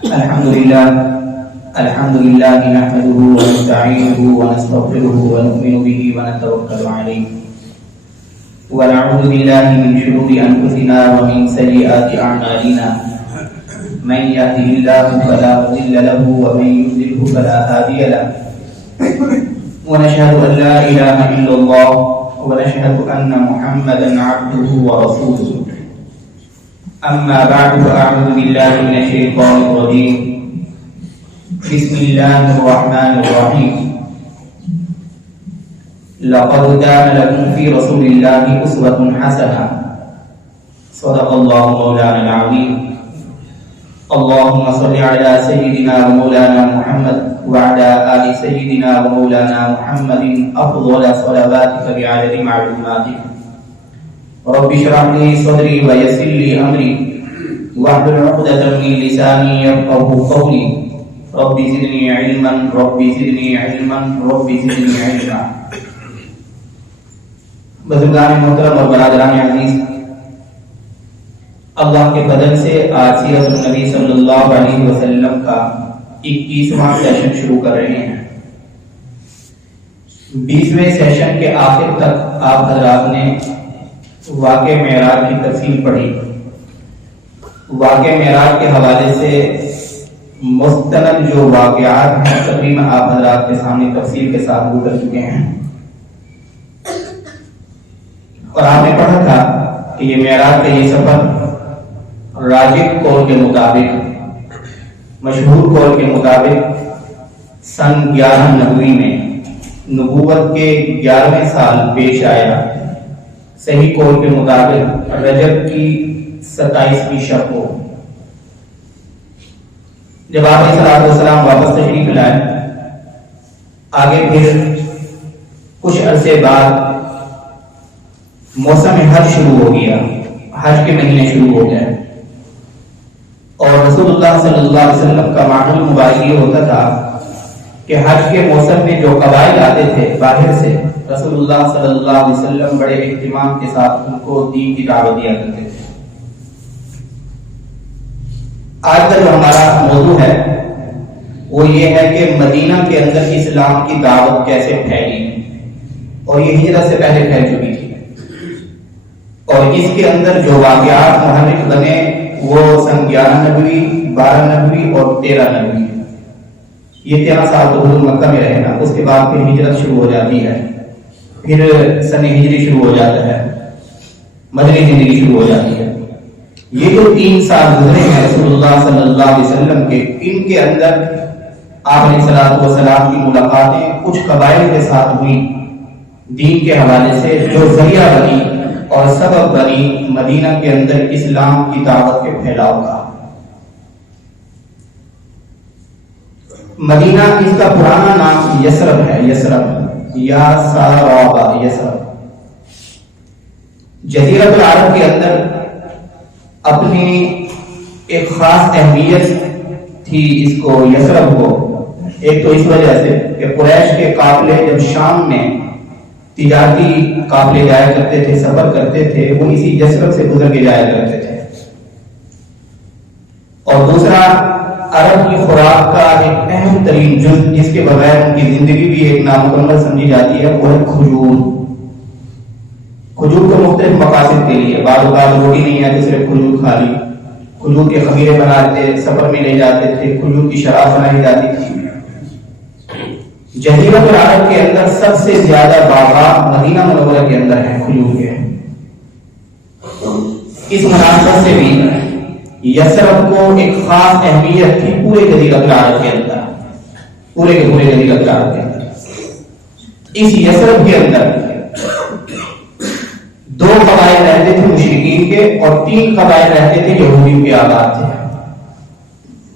الحمد لله نحمده ونستعينه ونستغفره ونؤمن به ونتوكل عليه ونعوذ بالله من شرور أنفسنا ومن سيئات أعمالنا من يهده الله فلا مضل له ومن يضلل فلا هادي له ونشهد أن لا إله إلا الله ونشهد أن محمدا عبده ورسوله أما بعد فأعوذ بالله من الشيطان الرجيم بسم الله الرحمن الرحيم لقد كان لكم في رسول الله أسوة حسنة صدق الله مولانا العظيم اللهم صل على سيدنا ومولانا محمد وعلى آل سيدنا ومولانا محمد أفضل صلواتك بعدد معلوماتك رب اشرح لي صدري ويسر لي أمري واحلل عقدة من لساني يفقهوا قولي رب زدني علما رب زدنی علما رب زدنی علما. بزرگان محترم اور برادران عزیز، اللہ کے فضل سے آج سیرت النبی صلی اللہ علیہ وسلم کا 21واں سیشن شروع کر رہے ہیں. 20ویں سیشن کے آخر تک آپ حضرات نے واقع معراج کی تفصیل پڑھی. واقع معراج کے حوالے سے مستند جو واقعات ہیں تقریباً آپ حضرات کے سامنے تفصیل کے ساتھ گزر چکے ہیں، اور آپ نے پڑھا تھا کہ یہ معراج کا یہ سفر راجح قول کے مطابق، مشہور قول کے مطابق سن 11 نبوی میں نبوت کے 11ویں سال پیش آیا. صحیح قول کے مطابق رجب کی 27ویں شب کو جب آپ علیہ السلام واپس تشریف لائے، آگے پھر کچھ عرصے بعد موسم حج شروع ہو گیا، حج کے مہینے شروع ہو گئے، اور رسول اللہ صلی اللہ علیہ وسلم کا معمول مبارک یہ ہوتا تھا کہ حج کے موسم میں جو قبائل آتے تھے باہر سے، رسول اللہ صلی اللہ علیہ وسلم بڑے اہتمام کے ساتھ ان کو دین کی دعوت دیا کرتے تھے. آج کا جو ہمارا موضوع ہے وہ یہ ہے کہ مدینہ کے اندر اسلام کی دعوت کیسے پھیلی، اور یہ ہجرت سے پہلے پھیل چکی تھی، اور اس کے اندر جو واقعات محرک بنے وہ سن 11 نبوی، 12 نبوی اور 13 نبوی. یہ 13 سال تو حضور مکہ میں رہے نا، اس کے بعد پھر ہجرت شروع ہو جاتی ہے، پھر سن ہجری شروع ہو جاتا ہے، مدنی زندگی شروع ہو جاتی ہے. یہ جو 3 سال گزرے ہیں رسول اللہ صلی اللہ علیہ وسلم کے، ان کے اندر آپ علیہ السلام کی ملاقاتیں کچھ قبائل کے ساتھ ہوئی دین کے حوالے سے، جو ذریعہ بنی اور سبب بنی مدینہ کے اندر اسلام کی دعوت کے پھیلاؤ کا. مدینہ اس کا پرانا نام یثرب ہے، یثرب یا سارابا، یثرب. جزیرۃ العرب کے اندر اپنی ایک خاص اہمیت تھی اس کو، یثرب کو. ایک تو اس وجہ سے کہ قریش کے قافلے جب شام میں تجارتی قافلے جایا کرتے تھے، سفر کرتے تھے، وہ اسی یثرب سے گزر کے جایا کرتے تھے. اور دوسرا، عرب کی خوراک کا ایک اہم ترین جز جس کے بغیر ان کی زندگی بھی ایک نامکمل سمجھی جاتی ہے وہ ہے کھجور. کھجور کو مختلف مقاصد کے لیے، بعض اوقات روٹی نہیں ہے تو صرف کھجور کھا لی، کھجور کے خمیرے بناتے، سفر میں لے جاتے تھے، کھجور کی شراب بنائی جاتی تھی. جزیرۃ العرب کے اندر سب سے زیادہ باغات مدینہ منورہ کے اندر ہیں کھجور کے. اس مناسبت سے بھی یثرب کو ایک خاص اہمیت تھی پورے جزیرۃ العرب کے اندر، پورے جزیرۃ العرب کے اندر. اس یثرب کے اندر 2 قبائل رہتے تھے مشرکین کے، اور 3 قبائل رہتے تھے یہودیوں کے آباد تھے.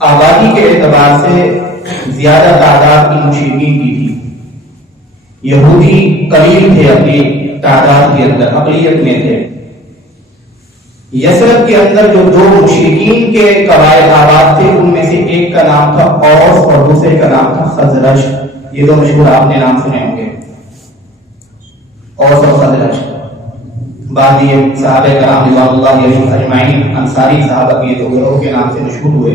آبادی کے اعتبار سے زیادہ تعداد کی مشرکین کی تھی، یہودی قلیل تھے اپنی تعداد کے اندر، اقلیت میں تھے. یثرب کے اندر جو 2 مشرکین کے قبائل آباد تھے ان میں سے ایک کا نام تھا اوس اور دوسرے کا نام تھا خزرج. یہ 2 مشہور آپ نے نام سنے ہوں گے، اوس اور خزرج. بعد یہ صحابہ کرام رضوان اللہ علیہم اجمعین انصاری صحابہ کے 2 گروہ کے نام سے مشہور ہوئے.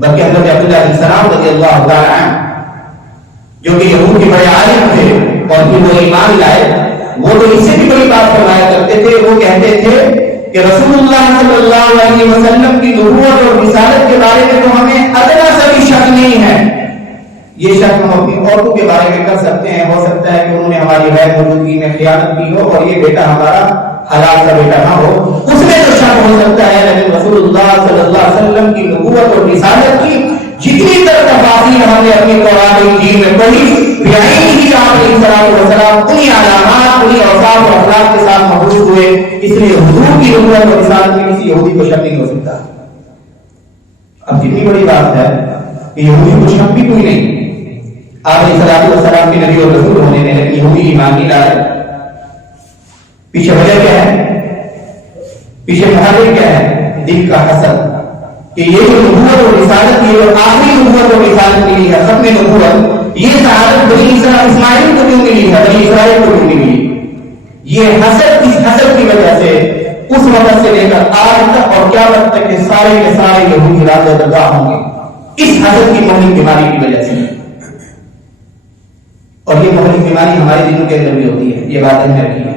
بلکہ حضرت عبداللہ بن سلام رضی اللہ تعالی عنہ جو کہ یہود کے بڑے عالم تھے اور پھر وہ ایمان لائے، وہ تو اس سے بھی بڑی بات فرمایا کرتے تھے. وہ کہتے تھے کہ رسول اللہ صلی اللہ علیہ وسلم کی نبوت اور رسالت کے بارے میں تو ہمیں ادنا سا بھی شک نہیں ہے. یہ شک ہم اپنی عورتوں کے بارے میں کر سکتے ہیں، ہو سکتا ہے کہ انہوں نے ہماری غیر موجودگی میں خیانت کی ہو اور یہ بیٹا ہمارا حلال کا بیٹا نہ ہو، اس میں تو شک ہو سکتا ہے. لیکن رسول اللہ صلی اللہ علیہ وسلم کی نبوت اور رسالت کی جتنی تک تفاصیل ہم نے اپنی قرآن انجیل میں پڑھی، بعین ہی آپ علیہ الصلوۃ والسلام انہی علامات، انہی اوصاف اور اخلاق کے ساتھ محفوظ ہوئے. اس لیے حضور کی نبوت اور رسالت میں کسی یہودی کو شک نہیں ہو سکتا. اب کتنی بڑی بات ہے کہ یہودی کو شک بھی کوئی نہیں آپ علیہ الصلوۃ والسلام کے نبی اور رسول ہونے میں، لیکن یہودی ایمان نہیں لائے. پیچھے وجہ کیا ہے؟ پیچھے محرک کیا ہے؟ دل کا حسد کہ یہ جو نبوت اور رسالت، یہ جو آخری نبوت اور رسالت ملی ہے، ختم نبوت، یہ سعادت بنی اسماعیل کو کیوں ملی ہے، بنی اسرائیل کو کیوں ملی؟ یہ حسد، اس حسد کی وجہ سے اس وقت سے لے کر آج تک اور قیامت تک کے سارے یہودی راز درگاہ ہوں گے اس حسد کی مہلک بیماری کی وجہ سے. اور یہ مہلک بیماری ہمارے دلوں کے اندر بھی ہوتی ہے. یہ بات ہمیں رکھی ہے.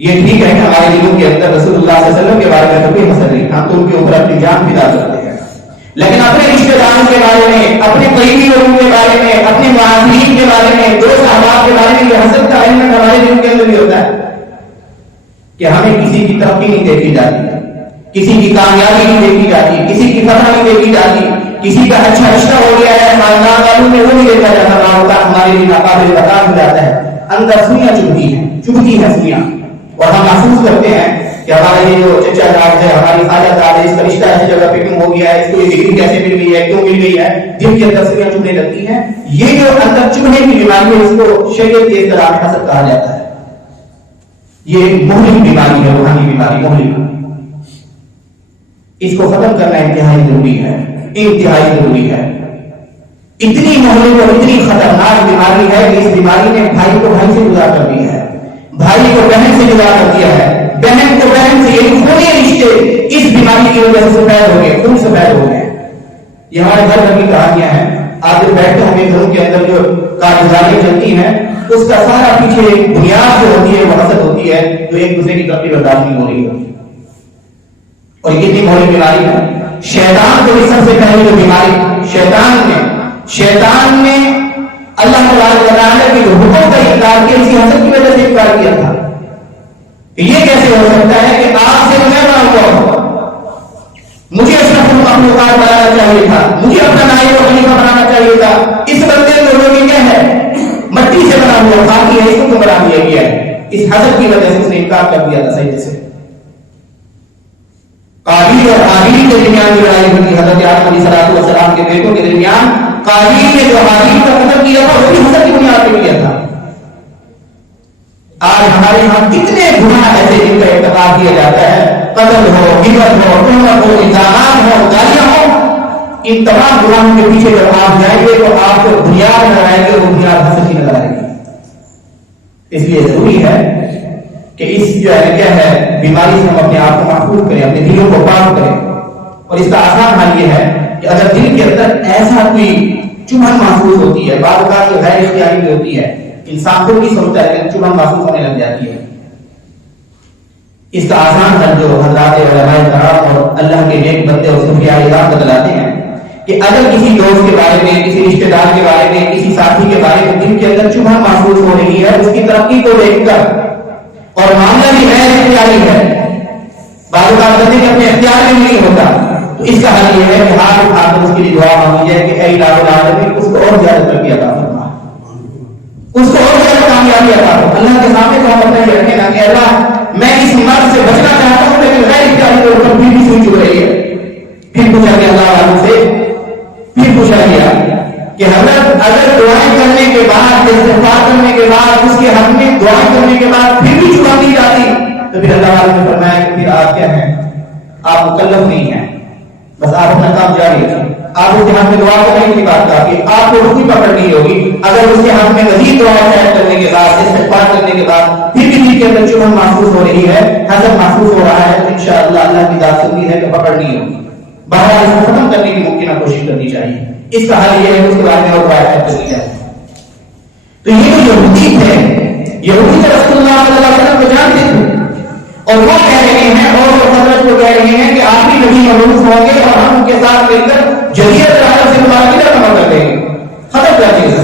یہ ٹھیک ہے کہ ہمارے دلوں کے اندر رسول اللہ صلی اللہ علیہ وسلم کے بارے میں کبھی حسد نہیں، ہم تو ان کے اوپر اپنی جان فدا کرتے ہیں، لیکن اپنے رشتے داروں کے بارے میں، اپنے قریبی لوگوں کے بارے میں، اپنے معاشرین کے بارے میں، دوست احباب کے بارے میں یہ حسد کا ایلیمنٹ ہمارے دلوں کے اندر بھی ہوتا ہے کہ ہمیں کسی کی ترقی نہیں دیکھی جاتی، کسی کی کامیابی نہیں دیکھی جاتی، کسی کی فتح نہیں دیکھی جاتی، کسی کا اچھا رشتہ ہو گیا ہے خاندان والوں میں، وہ نہیں دیکھا جاتا، نہ ہوتا ہمارے لیے ناقابل برداشت ہو جاتا ہے. اندر سوئیاں چبھتی ہیں سوئیاں، اور ہم محسوس کرتے ہیں کہ ہمارا یہ جو چچا داد ہے، ہماری خالہ داد ہے، اس کا رشتہ ایسی جگہ پہ کیوں ہو گیا ہے، اس کو یہ ڈگری کیسے مل گئی ہے، کیوں مل گئی ہے، دل کے اندر سوئیاں چبھنے لگتی ہیں. یہ جو اندر چبھنے کی بیماری ہے، اس کو شریعت کی اصطلاح میں حسد کہا جاتا ہے. یہ ایک مہلک بیماری ہے، روحانی بیماری مہلک. اس کو ختم کرنا انتہائی ضروری ہے، انتہائی ضروری ہے. اتنی مہلک اور اتنی خطرناک بیماری ہے کہ اس بیماری نے بھائی کو بھائی سے جدا کر دیا ہے، بھائی کو بہن سے جدا کر دیا ہے، بہن کو بہن سے، یہ خونی رشتے اس بیماری کی وجہ سے سفید ہو گئے، خون سفید ہو گئے. یہ ہمارے گھر گھر کی کہانیاں ہیں. آپ جب بیٹھتے ہمیں گھروں کے اندر جو کارگزاریاں چلتی ہیں اس کا سارا پیچھے ایک بنیاد جو ہوتی ہے وہ حسد ہوتی ہے، جو ایک دوسرے کی ترقی برداشت نہیں ہو رہی ہوتی. اور یہ کتنی بڑی بیماری ہے. شیطان کو سب سے پہلے جو بیماری شیطان نے اللہ تعالیٰ کے حکم کا انکار کیا، اسی حسد کی وجہ سے انکار کیا تھا کہ یہ کیسے ہو سکتا ہے کہ آپ سے میں بنا ہوا ہوں، مجھے اشرف المخلوقات بنانا چاہیے تھا، مجھے اپنا نائب و خلیفہ بنانا چاہیے تھا. اس بندے لوگوں کی کیا ہے، مٹی سے بنا ہوا خاکی ہے، اس کو بنا دیا گیا ہے. اس حسد کی وجہ سے اس نے انکار کر دیا تھا صحیح سے. قابیل اور حابیل کے درمیان جو لڑائی ہوئی، حضرت آدم علیہ الصلوۃ والسلام کے بیٹوں کے درمیان، قابیل نے جو حابیل کا قتل کیا تھا وہ بھی حسد کی بنیاد پہ کیا تھا. آج ہمارے یہاں کتنے گناہ ایسے جن کا ارتکاب کیا جاتا ہے، قتل ہو، غیبت ہو، تہمت ہو، الزامات ہو، گالیاں ہو. ان تمام گناہوں کے پیچھے جب آپ جائیں گے تو آپ کو بنیاد نظر آئے گی، وہ بنیاد حسد کی نظر آئے گی. اس لیے ضروری ہے کہ اس جو ہے کیا ہے بیماری سے ہم اپنے آپ کو محفوظ کریں، اپنے دلوں کو پاک کریں. اور اس کا آسان حل یہ ہے کہ اگر دل کے اندر ایسا کوئی چبھن محسوس ہوتی ہے، بعض اوقات یہ غیر اختیاری بھی ہوتی ہے، انسان کو نہیں سمجھتا ہے کہ چبھن محسوس ہونے لگ جاتی ہے، اس کا آسان حل جو حضرات علماء کرام اور اللہ کے نیک بندے اور صوفیاء کرام بتلاتے ہیں کہ اگر کسی دوست کے بارے میں، کسی رشتہ دار کے بارے میں، کسی ساتھی کے بارے میں دل کے اندر چبھن محسوس ہو رہی ہے، اس کی ترقی کو دیکھ کر، اور معاملہ بھی غیر اختیاری ہے، بعض اوقات بندے کے اپنے اختیار میں نہیں ہوتا، تو اس کا حل یہ ہے کہ ہاتھ اٹھا کر اس کے لیے دعا مانگی جائے کہ اے الہ العالمین اس کو اور زیادہ ترقی عطا فرما، اس کو اور زیادہ کامیابی عطا فرما. اللہ کے سامنے تو ہم اپنا یہ رکھیں نا کہ اللہ میں اس مرض سے بچنا چاہتا ہوں، لیکن غیر اختیاری طور پر پھر بھی سوئی چک رہی ہے. پھر پوچھا کہ اللہ والوں سے، پھر پوچھا گیا کہ حضرت اگر دعائیں کرنے کے بعد، استغفار کرنے کے بعد، اس کے حق میں دعائیں کرنے کے بعد پھر بھی چھپا دی جاتی، تو پھر اللہ والوں نے فرمایا کہ پھر آپ کیا ہیں، آپ مکلف نہیں ہیں، بس آپ اپنا کام جاری رکھیں. آپ اس کے حق میں دعا کرنے کی بات کافی، آپ کو رخ بھی پکڑنی ہوگی. اگر اس کے حق میں مزید دعا کرنے کے بعد، استغفار کرنے کے بعد پھر بھی دل کے اندر چبھن محسوس ہو رہی ہے، حسد محسوس ہو رہا ہے، تو انشاءاللہ اللہ کی ذات ضروری ہے کہ پکڑنی ہوگی. بہرحال اس کو ختم کرنے کی ممکنہ کوشش کرنی چاہیے. اس کا حل یہ ہے کہ اس کے بارے میں اور روایت کرنی چاہیے. تو یہ جو یہودی تھے، یہودی تو رسول اللہ صلی اللہ علیہ وسلم کو جانتے تھے اور وہ کہہ رہے ہیں اور وہ حضرت کو کہہ رہے ہیں کہ آخری نبی مبعوث ہوں گے اور ہم ان کے ساتھ مل کر جزیرۃ العرب سے مبارکہ ختم کر دیں گے، ختم کر دیں گے.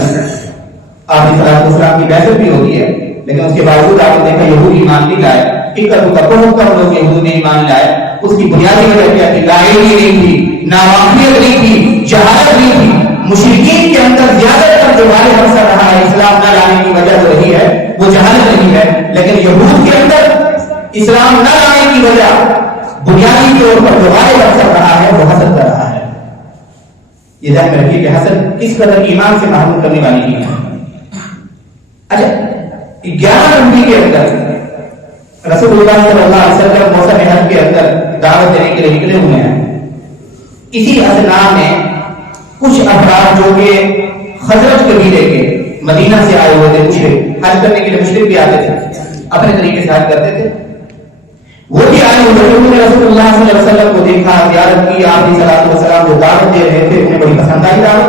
آخری صلاۃ والسلام کی بعثت بھی ہوتی ہے لیکن اس کے باوجود آپ نے دیکھا یہود ایمان نہیں لائے. لوگ یہود نے ایمان لائے. اس کی بنیادی وجہ کیا تھی؟ لا علمی نہیں تھی، ناواقفیت نہیں تھی، جہالت نہیں تھی. مشرکین کے اندر زیادہ تر جو غالب اثر رہا ہے اسلام نہ لانے کی وجہ جو رہی ہے وہ جہالت نہیں ہے، لیکن یہود کے اندر اسلام نہ لانے کی وجہ بنیادی طور پر جو غالب اثر رہا ہے وہ حسد کا رہا ہے. یہ ذہن میں رکھیے کہ حسد کس قدر ایمان سے محروم کرنے والی چیز ہے. اچھا 11 نبی کے اندر رسول اللہ صلی اللہ علیہ وسلم موسم حج کے اندر دعوت دینے کے لیے نکلے ہوئے ہیں. اسی اثناء میں کچھ افراد جو کہ خزرج قبیلے کے مدینہ سے آئے ہوئے تھے، مشرک حج کرنے کے لیے مشرک بھی آتے تھے، اپنے طریقے سے حج کرتے تھے، وہ بھی آئے ہوئے تھے. انہوں نے رسول اللہ صلی اللہ علیہ وسلم کو دیکھا، زیارت کی. آپ علیہ السلام کو دعوت دے رہے تھے، انہیں بڑی پسند آئی دعوت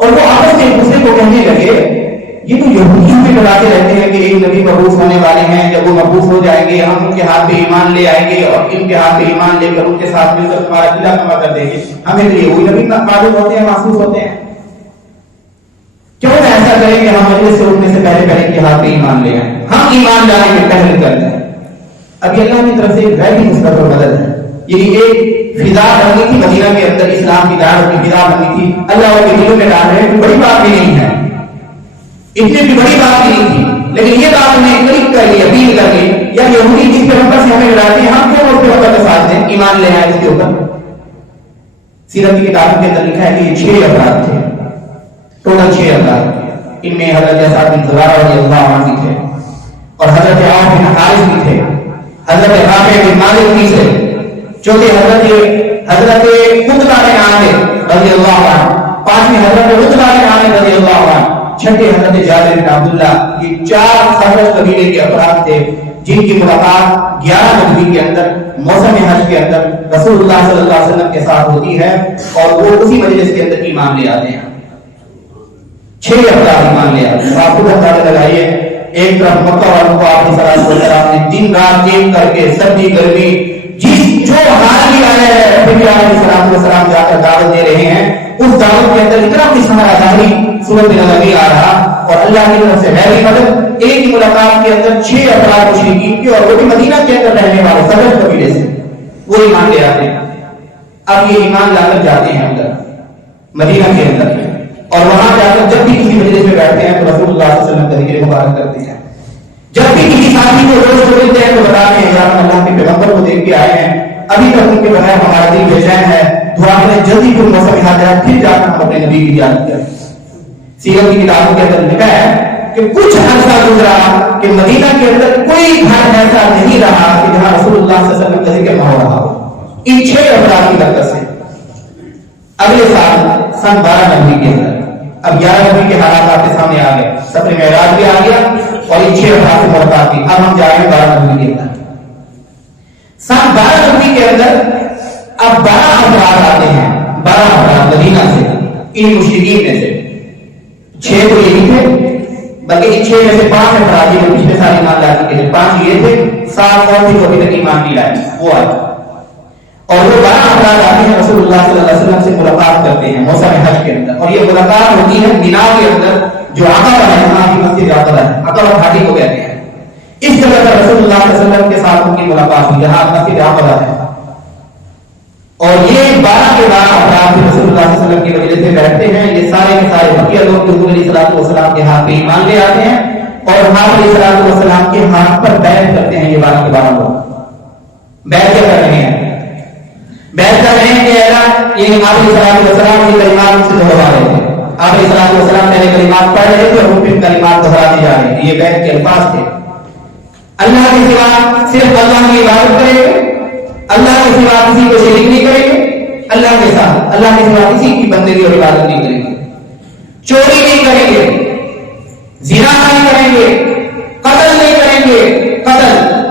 اور وہ آپس میں ایک دوسرے کو کہنے لگے یہ تو یہودیوں میں ڈراتے رہتے ہیں کہ ایک نبی مبعوث ہونے والے ہیں، جب وہ مبعوث ہو جائیں گے ہم ان کے ہاتھ پہ ایمان لے آئیں گے اور ان کے ہاتھ پہ ایمان لے کر ان کے ساتھ مل کر تمہارا قلعہ کما کر دیں گے. ہمیں تو یہ وہی نبی معلوم ہوتے ہیں، محسوس ہوتے ہیں. کیوں نہ ایسا کریں کہ ہم مجلس سے اٹھنے سے پہلے ان کے ہاتھ پہ ایمان لے آئیں، ہم ایمان لانے میں پہل کر دیں. ابھی اللہ کی طرف سے ایک غیبی مثبت اور مدد ہے. یعنی ایک فضا بنی تھی مدینہ کے اندر، اسلام کی دعوت کی فضا بنی تھی. اللہ ان کے دلوں میں ڈال رہے ہیں، بڑی بات بھی نہیں ہے، اتنی بھی بڑی بات نہیں تھی، لیکن یہ بات انہیں کلک کر لی، اپیل کر لی یا یہودی جس پیغمبر سے ہمیں ڈراتے ہیں ہم کیوں اس پیغمبر کے ساتھ دیں، ایمان لے آئے اس کے اوپر. سیرت کی کتابوں کے اندر لکھا ہے کہ یہ 6 افراد تھے، ٹوٹل 6 افراد. ان میں حضرت اسعد بن زرارہ رضی اللہ عنہ بھی تھے اور حضرت عوف بن حارث بھی تھے، حضرت رافع بن مالک بھی تھے، چوتھے حضرت قطبہ بن عامر رضی اللہ عنہ، پانچویں حضرت عتبہ بن عامر رضی اللہ عنہ، چھٹے حضرت جابر بن عبداللہ. یہ 4 خزرج قبیلے کے افراد تھے جن کی ملاقات 11 نبی کے اندر موسم حج کے اندر رسول اللہ صلی اللہ علیہ وسلم کے ساتھ ہوتی ہے اور وہ اسی مجلس کے اندر ایمان لے آتے ہیں. 6 افراد ایمان لے آتے ہیں. آپ کو اندازہ لگائیے، ایک طرف مکہ والوں کو آپ نے دن رات ایک کر کے سردی گرمی جو حال بھی آیا ہے نبی علیہ السلام جا کر دعوت دے رہے ہیں، اس دعوت کے اندر اتنا قسم کا ظاہری صورت نظر آ رہا اور اللہ کی طرف سے غیبی مدد. ایک ہی ملاقات کے اندر 6 افراد مشرکین کے اور وہ بھی مدینہ کے اندر رہنے والے خزرج قبیلے سے وہ ایمان لے آتے ہیں. اب یہ ایمان لا کر جاتے ہیں اندر مدینہ کے اندر اور وہاں جا کر جب بھی کسی مجلس میں بیٹھتے ہیں تو رسول اللہ صلی اللہ علیہ وسلم کا ذکر مبارک کرتے ہیں. جب بھی کسی ساتھی کو روز ملتے ہیں تو بتاتے ہیں یار اللہ کے پیغمبر کو دیکھ کے آئے ہیں، ابھی تک ان کے بغیر ہمارا دل بے چین ہے، دعا کریں جلدی کوئی موسم آ جائے پھر جا کر ہم اپنے نبی کی زیارت کریں. سیرت کی کتابوں کے اندر لکھا ہے کہ کچھ عرصہ گزرا کہ مدینہ کے اندر کوئی گھر ایسا نہیں رہا کہ جہاں رسول اللہ صلی اللہ علیہ وسلم کا ذکر نہ ہو رہا ہو، ان 6 افراد کی برکت سے. اگلے سال سن 12 نبی کے اندر اب 11 نبی کے حالات آپ کے سامنے آ گئے، سفر معراج بھی آ گیا اور ان 6 افراد سے ملاقات کی. اب ہم جا رہے ہیں 12 نبی کے اندر. سن 12 نبی کے اندر اب 12 افراد آتے ہیں، 12 افراد مدینہ سے ان مشرکین میں سے. 6 تو یہی تھے بلکہ ان 6 میں سے 5 افراد جو پچھلے سال ایمان لا چکے تھے، 5 یہ تھے، 7 اور بھی ابھی تک ایمان نہیں لائے وہ آئے اور وہ 12 افراد آتے ہیں رسول اللہ صلی اللہ علیہ وسلم سے ملاقات کرتے ہیں موسم حج کے اندر. اور یہ ملاقات ہوتی ہے مینا کے اندر جو عقبہ ہے، وہاں کی مسجد عقبہ ہے، عقبہ گھاٹی کو کہتے ہیں. اس جگہ پر رسول اللہ صلی اللہ علیہ وسلم کے ساتھ ان کی ملاقات ہوئی جہاں مسجد عقبہ ہے. اور یہ 12 کے 12 افراد رسول اللہ صلی اللہ علیہ وسلم کی وجہ سے بیٹھتے ہیں. یہ سارے کے سارے بقیہ لوگ حضور علیہ السلام کے ہاتھ پہ ایمان لے آتے ہیں اور حضور علیہ السلام کے ہاتھ پر بیعت کرتے ہیں. یہ 12 کے 12 لوگ بیعت کر رہے ہیں، بیعت کر رہے ہیں کہ اللہ یہ حضور علیہ السلام کی کلمات سے دہرا رہے تھے. آپ علیہ السلام پہلے کلمات پڑھ رہے تھے اور پھر کلمات دہراتے جا رہے تھے. یہ بیعت کے الفاظ تھے. اللہ کے سوا صرف اللہ کی عبادت کریں گے، اللہ کے سوا کسی کو شریک نہیں کریں گے، اللہ کے ساتھ اللہ کے سوا کسی کی بندگی اور عبادت نہیں کریں گے، چوری نہیں کریں گے، زنا نہیں کریں گے، قتل نہیں کریں گے. قتل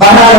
12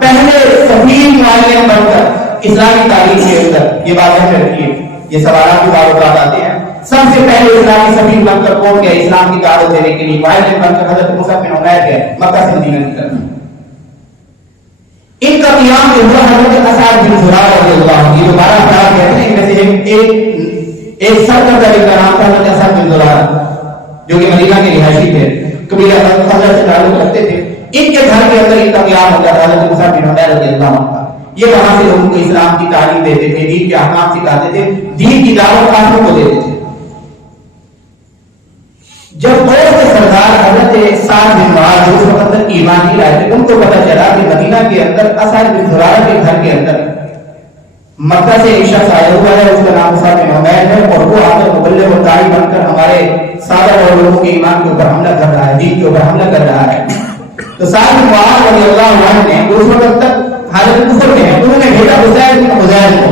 پہلے سفیر معلم بن کر اسلامی تعلیم کے اندر، یہ بات ذہن میں رکھیے، یہ سوالات کی بات آتے ہیں، سب سے پہلے اسلامی سفیر بن کر کون گیا اسلام کی دعوت دینے کے لیے؟ معلم بن کر حضرت موسیٰ بن عمیر گئے مکہ سے مدینہ کی طرف۔ ان کا قیام جو ہوا حضرت اسعد بن زرارہ رضی اللہ عنہ، یہ دوبارہ افراد کہتے ہیں ان میں سے ایک سرکردہ جن کا نام تھا حضرت اسعد بن زرارہ، جو کہ مدینہ کے رہائشی تھے، قبیلہ حضرت سے تعلق رکھتے تھے۔ ان کے گھر کے اندر ان کا قیام ہوتا تھا حضرت موسیٰ بن عمیر رضی اللہ عنہ کا۔ یہ وہاں سے لوگوں کو اسلام کی تعلیم دیتے تھے، دین کے احکام سکھاتے تھے، دین کی دعوت کافروں کو دیتے تھے۔ جب دوست کے سردار حضرت سعد بن معاذ اس وقت تک ایمان نہیں لائے تھے، ان کو پتہ چلا کہ مدینہ کے اندر اسعد بن زرارہ کے گھر کے اندر مکہ سے ایک شخص آیا ہوا ہے، اس کا نام موسیٰ بن عمیر ہے، اور وہ آ کر مبلغ و داعی بن کر ہمارے سادہ اور لوگوں کے ایمان کے اوپر حملہ کر رہا ہے، دین کے اوپر حملہ کر رہا ہے۔ تو سعد بن معاذ رضی اللہ عنہ نے اس وقت تک حالت کفر میں ہے، انہوں نے بھیجا حذیفہ بن حذیفہ کو،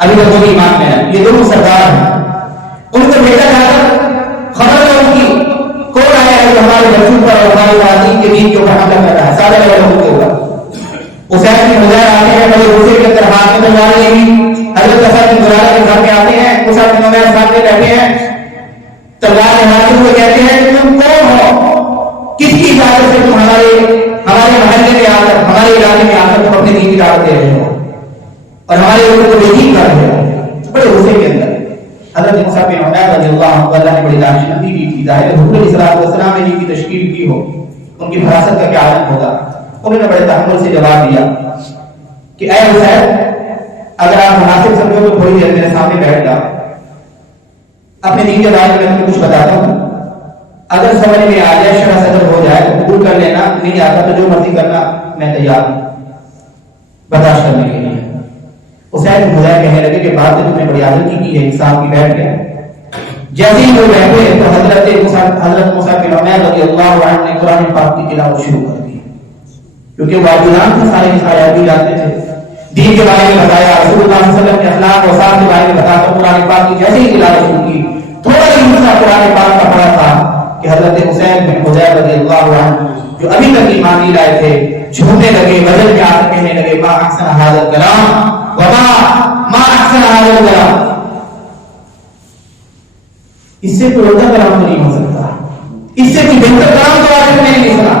ابھی تک وہ ایمان میں ہے، یہ دونوں سردار ہیں، ان کو بھیجا جا کر خبر ہے ان کی، کون آیا ہے جو ہمارے رسول پر اور ہمارے تعلیم کے دین کے اوپر حملہ کر رہا ہے، سارے لوگوں کے اوپر۔ حذیفہ بن حذیفہ آتے ہیں، بڑے غصے کے اندر ہاتھ میں تلوار لے لی، حضرت اسعد بن زرارہ کے گھر میں آتے ہیں، موسیٰ بن عمیر سامنے بیٹھے ہیں، تلوار لہراتے ہوئے کہتے ہیں کہ تم کون ہو، کس کی اجازت سے تم ہمارے محلے میں آ کر، ہمارے علاقے میں آ کر تم اپنے دین کی دعوت دے رہے ہو اور ہمارے لوگوں کو بے دین کر رہے ہو؟ بڑے غصے کے اندر حضرت موسیٰ بن عمیر رضی اللہ عنہ، اللہ نے بڑی دانشمندی دی تھی، ظاہر ہے حضور علیہ السلام نے جن کی تشکیل کی ہو ان کی فراست کا کیا عالم ہوگا۔ انہوں نے بڑے تحمل سے جواب دیا کہ اے حسین، اگر آپ مناسب سمجھو تو تھوڑی دیر میرے سامنے بیٹھ جاؤ، اپنے دین کے بارے میں تمہیں کچھ بتاتا ہوں، اگر سمجھ میں آ جائے، شرح صدر ہو جائے تو قبول کر لینا، نہیں آتا تو جو مرضی کرنا، میں تیار ہوں برداشت کرنے کے لیے۔ حسین بن حذیفہ کہنے لگے کہ بات نے تمہیں بڑی عادت کی ہے، انصاف کی بیٹھ گئے۔ جیسے ہی وہ بیٹھے تو حضرت موسیٰ بن عمیر رضی اللہ عنہ نے قرآن پاک کی تلاوت شروع کر دی، کیونکہ وہ عادلان تھے، سارے عربی جانتے تھے، دین کے بارے میں بتایا، رسول اللہ صلی اللہ علیہ وسلم کے اخلاق و اوصاف کے بارے میں بتا کر قرآن پاک کی جیسے ہی تلاوت شروع کی، تھوڑا ہی حصہ قرآن پاک کا پڑھا تھا کہ حضرت حسین بن حذیفہ رضی اللہ عنہ جو ابھی تک ایمان نہیں لائے تھے، جھومنے لگے، وزن میں آ کر کہنے لگے ما احسن ھذا الکلام ما احسن ھذا الکلام، اس سے کوئی اور کلام نہیں ہو سکتا، اس سے کوئی بہتر کلام تو آج تک میں نے نہیں سنا،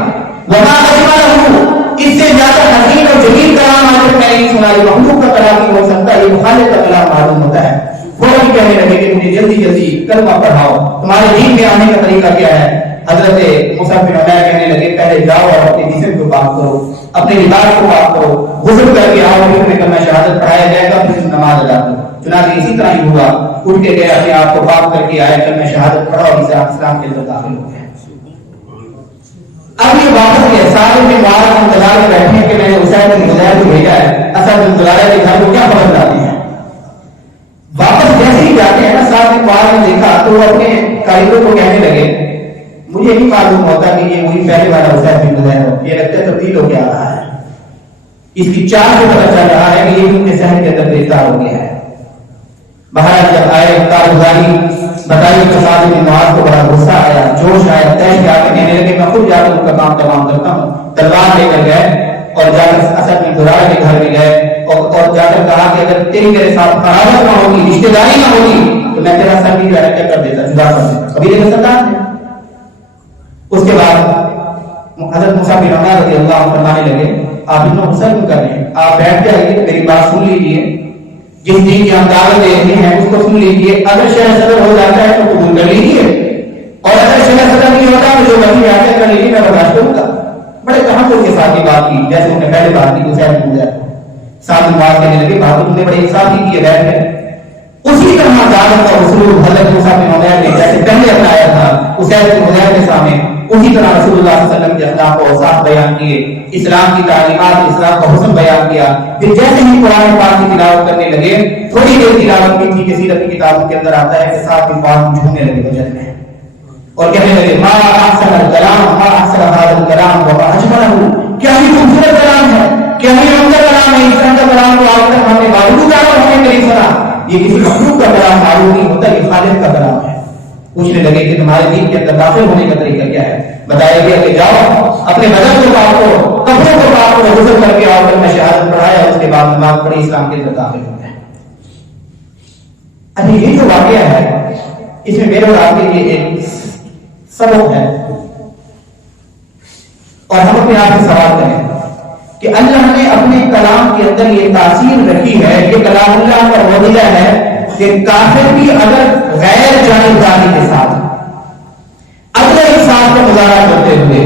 وما اجملہ، اس سے زیادہ حسین اور جمیل کلام آج تک میں نے نہیں سنا، یہ مخلوق کا کلام نہیں ہو سکتا، یہ مخالف کا کلام معلوم ہوتا ہے۔ فوراً کہنے لگے کہ مجھے جلدی جلدی کلمہ پڑھاؤ، تمہارے دین میں آنے کا طریقہ کیا ہے؟ حضرت موسیٰ بن عمیر کہنے لگے پہلے جاؤ اور اپنے جسم کو پاک کرو، اپنے لباس کو پاک کرو، غسل کر کے آؤ، پھر میں کلمہ شہادت پڑھایا جائے گا، پھر نماز ادا کرو۔ چنانچہ اسی طرح ہی ہوا، اٹھ کے گئے، اپنے آپ کو پاک کر کے آئے، کلمہ شہادت پڑھا اور اسلام کے اندر داخل ہو گئے۔ اب یہ واپس گئے، سارے میں معاذ انتظار میں بیٹھے ہیں کہ میں نے حسین بن حذیفہ کو بھیجا ہے، اسعد بن زرارہ کے گھر کو کیا خبر لاتے ہیں۔ واپس جیسے ہی جاتے ہیں نا، ساتھ میں معاذ نے دیکھا تو وہ اپنے کاریگر کو کہنے لگے مجھے نہیں معلوم ہوتا کہ یہ وہی پہلے والا حسین بن حذیفہ، یہ لگتا ہے تبدیل ہو کے آ رہا ہے، اس کی چال سے پتہ چل رہا ہے کہ یہ ان کے شہر کے اندر گرفتار ہو گیا ہے۔ بہرحال جب آئے کارگزاری بتائی تو سعد بن معاذ کو بڑا غصہ آیا، جوش آیا، تیش کے آگے کہنے لگے میں خود جا کر ان کا کام تمام کرتا ہوں۔ تلوار لے کر گئے اور جا کر اسعد بن زرارہ کے گھر میں گئے اور جا کر کہا کہ اگر تیری میرے ساتھ قرابت نہ ہوگی، رشتہ داری نہ ہوگی تو میں تیرا سر بھی کیا کر دیتا، جدا کر دیتا، قبیلے کے سردار تھے۔ اس کے بعد حضرت موسیٰ بن عمیر رضی اللہ عنہ فرمانے لگے آپ اتنا غصہ کیوں کر رہے ہیں، آپ بیٹھ جائیے، میری بات سن لیجیے، جس دین کی ہم دعوت دے رہے ہیں اس کو سن لیجیے، اگر شہر صدر ہو جاتا ہے تو قبول کر لیجیے، اور اگر شہر صدر نہیں ہوتا تو جو مرضی آتے کر لیجیے، میں برداشت کروں گا۔ بڑے تحمل کے ساتھ یہ بات کی، جیسے انہوں نے پہلے بات کی حسین بن حذیفہ ساتھ میں بات کہنے لگے بات تم نے بڑے انصاف کی ہے، بیٹھ ہے اسی طرح دعوت کا اسلوب حضرت موسیٰ بن عمیر نے جیسے پہلے اپنایا تھا حسین بن حذیفہ کے سامنے، اسی طرح رسول اللہ صلی اللہ علیہ وسلم کے اخلاق و اوصاف بیان کیے، اسلام کی تعلیمات، اسلام کا حسن بیان کیا۔ پھر جیسے ہی قرآن پاک کی تلاوت کرنے لگے، تھوڑی دیر تلاوت کی تھی کہ سیرت کی کتابوں کے اندر آتا ہے کہ ساتھ کے بعد جھومنے لگے وجد میں اور کہنے لگے ما احسن الکلام ما احسن هذا الکلام وما اجملہ، کیا ہی خوبصورت کلام ہے، کیا ہی عمدہ کلام ہے، اس طرح کا کلام کو آج تک ہم نے باوجود ہم نے نہیں سنا، یہ کسی مخلوق کا کلام معلوم نہیں ہوتا، یہ خالق کا کلام ہے۔ پوچھنے لگے کہ تمہارے دین کے اندر داخل ہونے کا طریقہ کیا ہے؟ بتایا گیا کہ جاؤ اپنے بدن کو پاک کرو، کپڑوں کو پاک کرو، غسل کر کے آؤ، میں شہادت پڑھایا، اس کے بعد نماز پڑھی، اسلام کے اندر داخل ہو گئے۔ ابھی یہ جو واقعہ ہے اس میں میرے اور آپ کے لیے ایک سبق ہے، اور ہم اپنے آپ سے سوال کریں کہ اللہ نے اپنے کلام کے اندر یہ تاثیر رکھی ہے، یہ کلام اللہ کا معجزہ ہے کہ کافر بھی اگر غیر جانبداری کے ساتھ اپنے انسان کا مظاہرہ کرتے ہوئے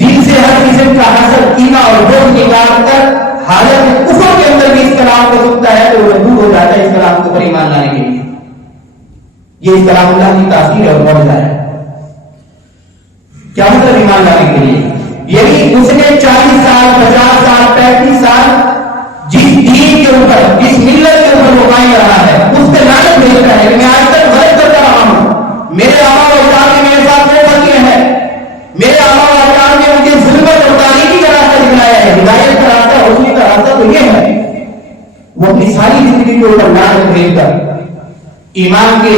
دین سے ہر قسم کا حسد، کینہ اور بغض نکال کر حالت کفر کے اندر بھی اس کلام کو سنتا ہے تو وہ مجبور ہو جاتا ہے اس کلام کو پر ایمان لانے کے لیے۔ یہ اس کلام اللہ کی تاثیر ہے اور معجزہ ہے۔ کیا مطلب ایمان لانے کے لیے؟ یعنی اس نے 40 سال 50 سال 35 سال جس دین کے اوپر، جس ملت کے اوپر وہ قائم رہا ہے، اس پہ لعنت بھیجتا ہے کہ میں آج تک غلط کرتا رہا ہوں، میرے آبا و اجداد نے میرے ساتھ وہ کیا ہے، میرے آبا و اجداد نے مجھے ظلمت اور تاریکی کا راستہ دکھلایا ہے، ہدایت کا راستہ، روشنی کا راستہ تو یہ ہے۔ وہ اپنی ساری زندگی کے اوپر لعنت بھیج کر ایمان کے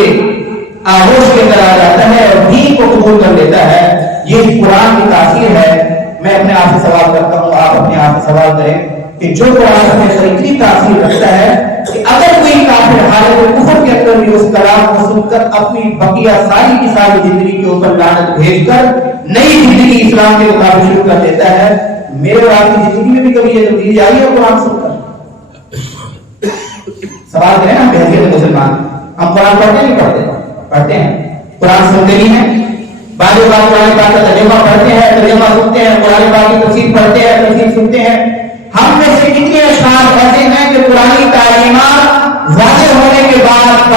آغوش کے اندر آ جاتا ہے اور دین کو قبول کر لیتا ہے۔ یہ قرآن کی تاثیر ہے۔ میں اپنے آپ سے سوال کرتا ہوں، آپ اپنے آپ سے سوال کریں کہ جو قرآن اپنے اندر اتنی تاثیر رکھتا ہے کہ اگر کوئی کافر حالت کفر کے اندر بھی اس کلام کو سن کر اپنی بقیہ ساری کی ساری زندگی کے اوپر لعنت بھیج کر نئی زندگی اسلام کے مطابق شروع کر دیتا ہے، میرے اور آپ کی زندگی میں بھی کبھی یہ تبدیلی آئی ہے قرآن سن کر؟ سوال کریں ہم بحثیت مسلمان، ہم قرآن پڑھتے نہیں پڑھتے ہیں، قرآن سنتے نہیں ہیں، بعض اوقات قرآن پاک کا ترجمہ پڑھتے ہیں، ترجمہ سنتے ہیں، قرآن پاک کی تفسیر پڑھتے ہیں، تفسیر سنتے ہیں۔ ہم میں سے کتنے اشخاص ایسے ہیں کہ قرآنی تعلیمات واضح ہونے کے بعد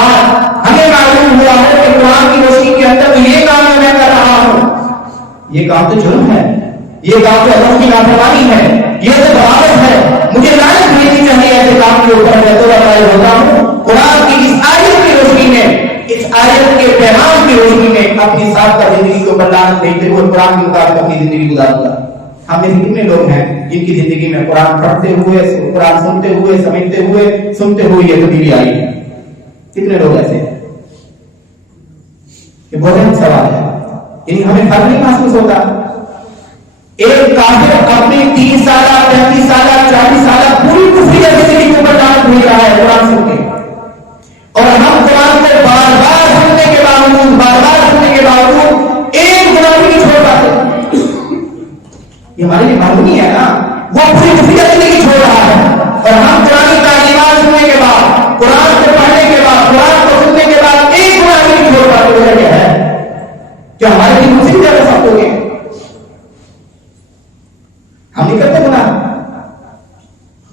ہمیں معلوم ہوا ہے کہ قرآن کی روشنی کے اندر یہ کام میں کر رہا ہوں، یہ کام تو جرم ہے، یہ کام تو اللہ کی نافرمانی ہے، یہ تو بغاوت ہے، مجھے لعنت بھیجنی چاہیے ایسے کام کے اوپر۔ میں توبہ کرتا ہوتا ہوں، قرآن کی اس آیت کی روشنی میں، اس آیت کے پیغام کی روشنی میں اپنی سابقہ زندگی کو لعنت بھیجتے ہوئے قرآن کے مطابق اپنی زندگی گزاروں گا۔ ہم میں سے کتنے لوگ ہیں جن کی زندگی میں قرآن پڑھتے ہوئے، قرآن سنتے ہوئے، سمجھتے ہوئے، سنتے ہوئے یہ تبدیلی آئی ہے؟ کتنے لوگ ایسے ہیں؟ یہ بہت اہم سوال ہے، یعنی ہمیں فرق نہیں محسوس ہوتا۔ ایک کافر اپنی 30 سالہ 35 سالہ 40 سالہ پوری کفری زندگی کے اوپر لعنت بھیج رہا ہے قرآن سن کے، اور ہم قرآن کو بار بار سننے کے باوجود ایک گناہ بھی نہیں چھوڑ پاتے۔ یہ ہمارے لیے معلومی ہے نا، وہ پوری کفری زندگی چھوڑ رہا ہے اور ہم قرآن تعلیمات سننے کے بعد، قرآن کو پڑھنے کے بعد، قرآن کو سننے کے بعد ایک گناہ بھی نہیں چھوڑ پاتے۔ وجہ کیا ہے؟ کیا ہمارے لیے مجھے زیادہ سخت ہو گئے؟ ہم نہیں کرتے گناہ؟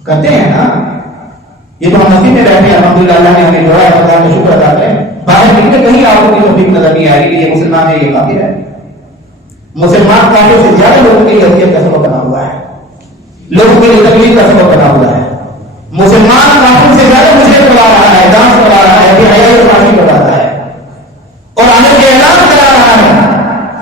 کرتے ہیں نا۔ یہ تو ہم مسجد میں بیٹھے ہیں، الحمدللہ اللہ نے ہمیں جوڑا ہے، اللہ کا شکر ادا کریں۔ باہر نکلے کہیں آپ کو توفیق نظر نہیں آئے گی یہ مسلمان ہے، یہ کافر ہے۔ مسلمان کافر سے زیادہ لوگوں کے لیے اذیت کا سبب بنا ہوا ہے، لوگوں کے لیے تکلیف کا سبب بنا ہوا ہے۔ مسلمان کافر سے زیادہ مشرک بنا رہا ہے، ڈانس کرا رہا ہے، بے حیائی اور فحاشی کرواتا ہے اور آنے کے اعلان کرا رہا ہے۔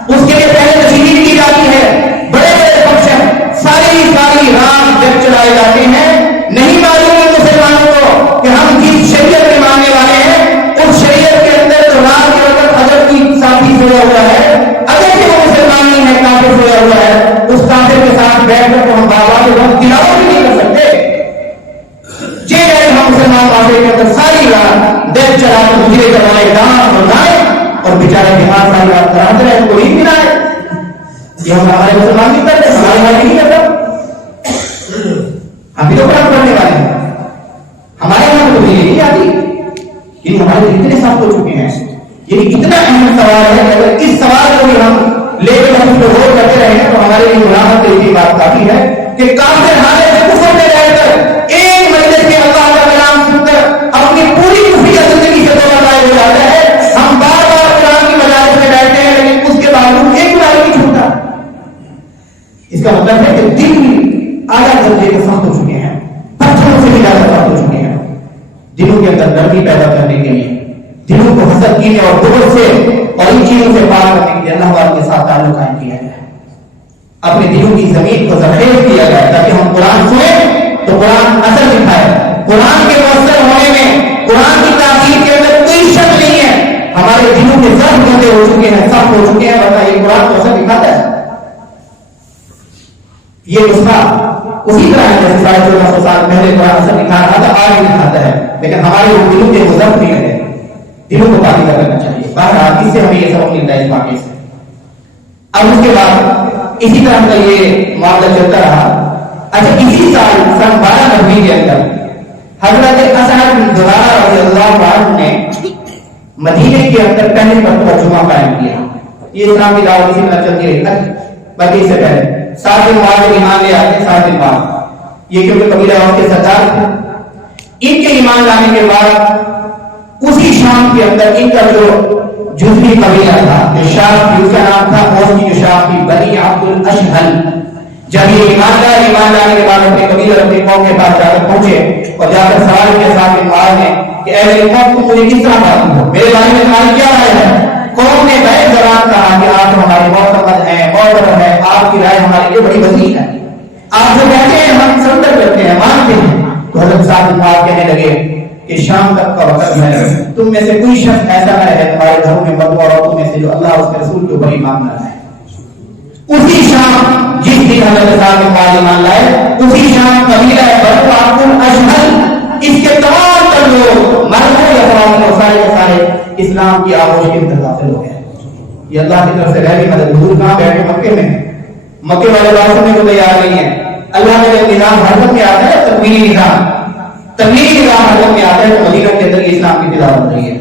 اس کے لیے پہلے تشہیر کی جاتی ہے، بڑے بڑے فنکشن ساری رات جب چلائے جاتے ہیں۔ نہیں معلوم ہے مسلمانوں کو کہ ہم جس شریعت کے ماننے والے ہیں اس شریعت کے اندر جو رات کے وقت حضرت کی ساتھی سویا ہوا ہے، اگر کہ وہ مسلمان نہیں ہے، کافر سویا ہوا ہے، اس کافر کے ساتھ بیٹھ کر تو ہم بابا کے وقت تلاوت بھی نہیں کر سکتے۔ جی ہم مسلمان معاشرے کے اندر ساری رات دیکھ چلا کر مجھے چلائے ڈانس اور گائے اور بیچارے بیمار ساری رات کراتے رہے، کوئی نہیں آئے۔ یہ ہمارے مسلمان نہیں کرتے، ہمارے بھائی نہیں کرتا۔ ہم بھی تو قرآن پڑھنے والے ہیں، ہمارے یہاں تو یہ نہیں آتی، لیکن ہمارے اتنے سخت ہو چکے ہیں۔ یہ اتنا اہم سوال ہے، اگر اس سوال کو بھی ہم لے کر ہم اس کو غور کرتے رہے تو ہمارے لیے ملامت کی بات کافی ہے کہ کافر حالت کفر میں رہ کر ایک مجلس میں اللہ کا کلام سن کر اپنی پوری کفری زندگی سے توبہ طائب ہو جاتا ہے۔ ہم بار بار قرآن کی مجالس میں بیٹھتے ہیں لیکن اس کے باوجود ایک گناہ نہیں چھوٹتا۔ اس کا مطلب ہے کہ دل اعلیٰ درجے کے سخت ہو چکے ہیں، پتھروں سے بھی زیادہ سخت ہو چکے ہیں۔ دلوں کے اندر نرمی پیدا کرنے کے لیے، دلوں کو حسد کینے اور بغض سے اور ان چیزوں سے پار کرنے کے لیے اللہ والے کے ساتھ تعلق قائم کیا جائے، اپنے دلوں کی زمین کو زرخیز کیا جائے تاکہ ہم قرآن سنیں تو قرآن اثر دکھائے۔ قرآن کے مؤثر ہونے میں، قرآن کی تاثیر کے اندر کوئی شک نہیں ہے، ہمارے دلوں کے زخم یہ نسخہ اسی طرح ہے جیسے 1450 سال پہلے قرآن اثر دکھا رہا تھا، آج بھی دکھاتا ہے، لیکن ہمارے دلوں کے مضبط بھی ہے، دلوں کو پاکیزہ کرنا چاہیے. بہرحال اس سے ہمیں یہ سبق ملتا ہے اس واقعے سے. اب اس کے بعد اسی طرح کا یہ معاملہ چلتا رہا. اچھا اسی سال سن 1290 کے اندر حضرت اسعد بن زرارہ رضی اللہ عنہ نے مدینے کے اندر پہلے مرتبہ جمعہ قائم کیا. یہ اسلام کی دعوت اسی طرح چلتی رہی بلکہ اس سے پہلے 7 دن بعد ایمان لے آتے ہیں. 7 دن بعد یہ کیونکہ قبیلہ کے سردار تھے، ان کے ایمان لانے کے بعد اسی شام کے اندر ان کا جو جزوی قبیلہ تھا، جو شاخ تھی اس کا نام تھا اوس کی جو شاخ تھی بنی عبد الاشہل. جب یہ ایمان لانے کے بعد اپنے قبیلہ اپنے قوم کے پاس جا کر پہنچے اور جا کر سوال کے ساتھ معاذ نے کہ اے میری قوم تم مجھے کس طرح بات ہو، میرے بارے میں تمہاری کیا رائے ہے؟ قوم نے بے زبان کہا کہ آپ ہمارے معتمد ہیں، معتبر ہیں، آپ کی رائے ہمارے لیے بڑی وسیع ہے، آپ جو کہتے ہیں ہم سرنڈر کرتے ہیں، مانتے ہیں. تو حضرت سعد بن معاذ کہنے لگے کہ شام تک کا وقت ہے، تم میں سے کوئی شخص ایسا نہ رہے تمہارے گھروں میں مردوں اور عورتوں میں سے جو اللہ اس کے رسول کے اوپر ایمان نہ لائے. اسی شام جس دن حضرت سعد بن معاذ ایمان لائے، اسی شام قبیلہ بنو عبد الاشہل اس کے تمام تر لوگ مرد یا خواتین سارے کے سارے اسلام کی آغوش کے اندر داخل ہو گئے. یہ اللہ کی طرف سے غیبی مدد. حضور کہاں بیٹھے؟ مکے میں. مکے والے بات سننے کو تیار نہیں ہے. اللہ کا جب نظام حرکت میں آتا ہے تکوینی نظام حرکت میں آتا ہے تو مدینہ کے اندر اسلام کی ابتدا ہو رہی ہے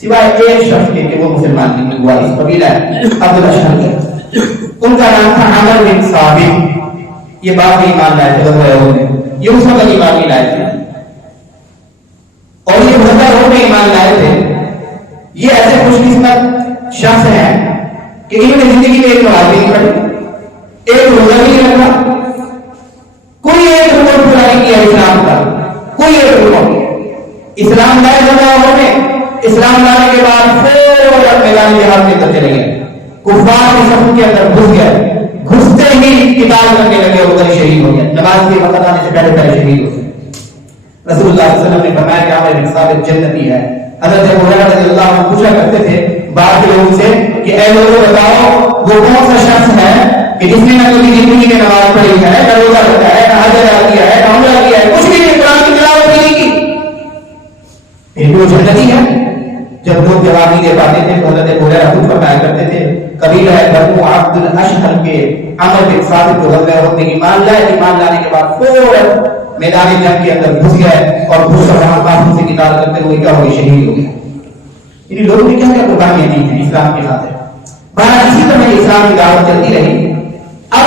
سوائے ایک شخص کے کہ وہ مسلمان نہیں ہوا. اس قبیلہ عبد الاشہل کے، ان کا نام تھا عمر بن ثابت. یہ بات نہیں مان لائے تھے، یہ اس وقت ایمان نہیں لائے تھے اور یہ بہتر ہو میں ایمان لائے تھے. یہ ایسے خوش قسمت شخص ہیں کہ انہوں نے زندگی میں ایک نماز نہیں پڑھی، ایک روزہ نہیں رکھا، کوئی ایک رکن پورا نہیں کیا اسلام کا، کوئی ایک رکن. اسلام لائے جگہ نے اسلام لانے کے بعد فوراً میدان جہاد کے اندر چلے گئے، کفار کے صف کے اندر گھس گئے، گھستے ہی قتال کرنے لگے اور ادھر شہید ہو گئے. نماز کے وقت آنے سے پہلے شہید ہو گئے. رسول اللہ صلی اللہ علیہ وسلم نے فرمایا کہ عمر بن ثابت جنتی ہے. حضرت ابو ہریرہ رضی اللہ عنہ پوچھا کرتے تھے بعض لوگوں سے کہ اے لوگوں بتاؤ وہ کون سا شخص ہے کہ جس نے نہ کبھی زندگی میں نماز پڑھی ہے، نہ روزہ رکھا ہے، نہ حج ادا کیا ہے، نہ عمرہ کیا ہے، کچھ بھی نہیں، قرآن کی تلاوت بھی نہیں کی، پھر وہ جنتی ہے. جب لوگ جواب نہیں دے پاتے تھے تو حضرت ابو ہریرہ خود فرمایا کرتے تھے قبیلہ بنو عبد الاشہل کے عمر بن ثابت کو غزوہ احد میں ایمان لائے. ایمان لانے کے بعد فوراً میدان جنگ کے اندر گھس گئے اور گھس کر وہاں کافروں سے قتال کرتے ہوئے کیا ہوئے؟ شہید ہو گئے. انہیں لوگوں نے کیا کیا قربانیاں دی ہیں اسلام کی خاطر. بہرحال اسی طرح اسلام کی دعوت چلتی رہی. اب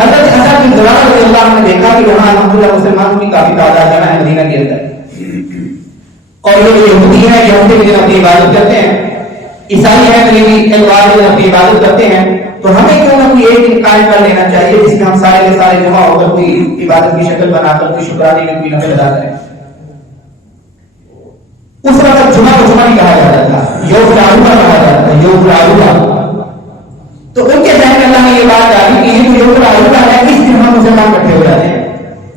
حضرت اسعد بن زرارہ رضی اللہ عنہ نے دیکھا کہ وہاں الحمدللہ مسلمانوں کی کافی تعداد جمع ہے مدینہ کے اندر، اور یہ جو یہودی ہیں یہ ہفتے کے دن اپنی عبادت کرتے ہیں، عیسائی ہیں تو یہ بھی اتوار کے دن اپنی عبادت کرتے ہیں، تو ہمیں کیوں نہ کوئی ایک دن قائم کر لینا چاہیے جس میں ہم سارے کے سارے جمع ہو کر کوئی عبادت کی شکل بنا کر کوئی شکرانے میں کوئی نفل ادا کریں. اس وقت جمعہ کو جمعہ نہیں کہا جاتا تھا، یوم العروبہ کہا جاتا تھا، یوم العروبہ. تو ان کے ذہن میں اللہ نے یہ بات ڈالی کہ یہ جو یوم العروبہ ہے اس دن ہم مسلمان اکٹھے ہو جاتے ہیں.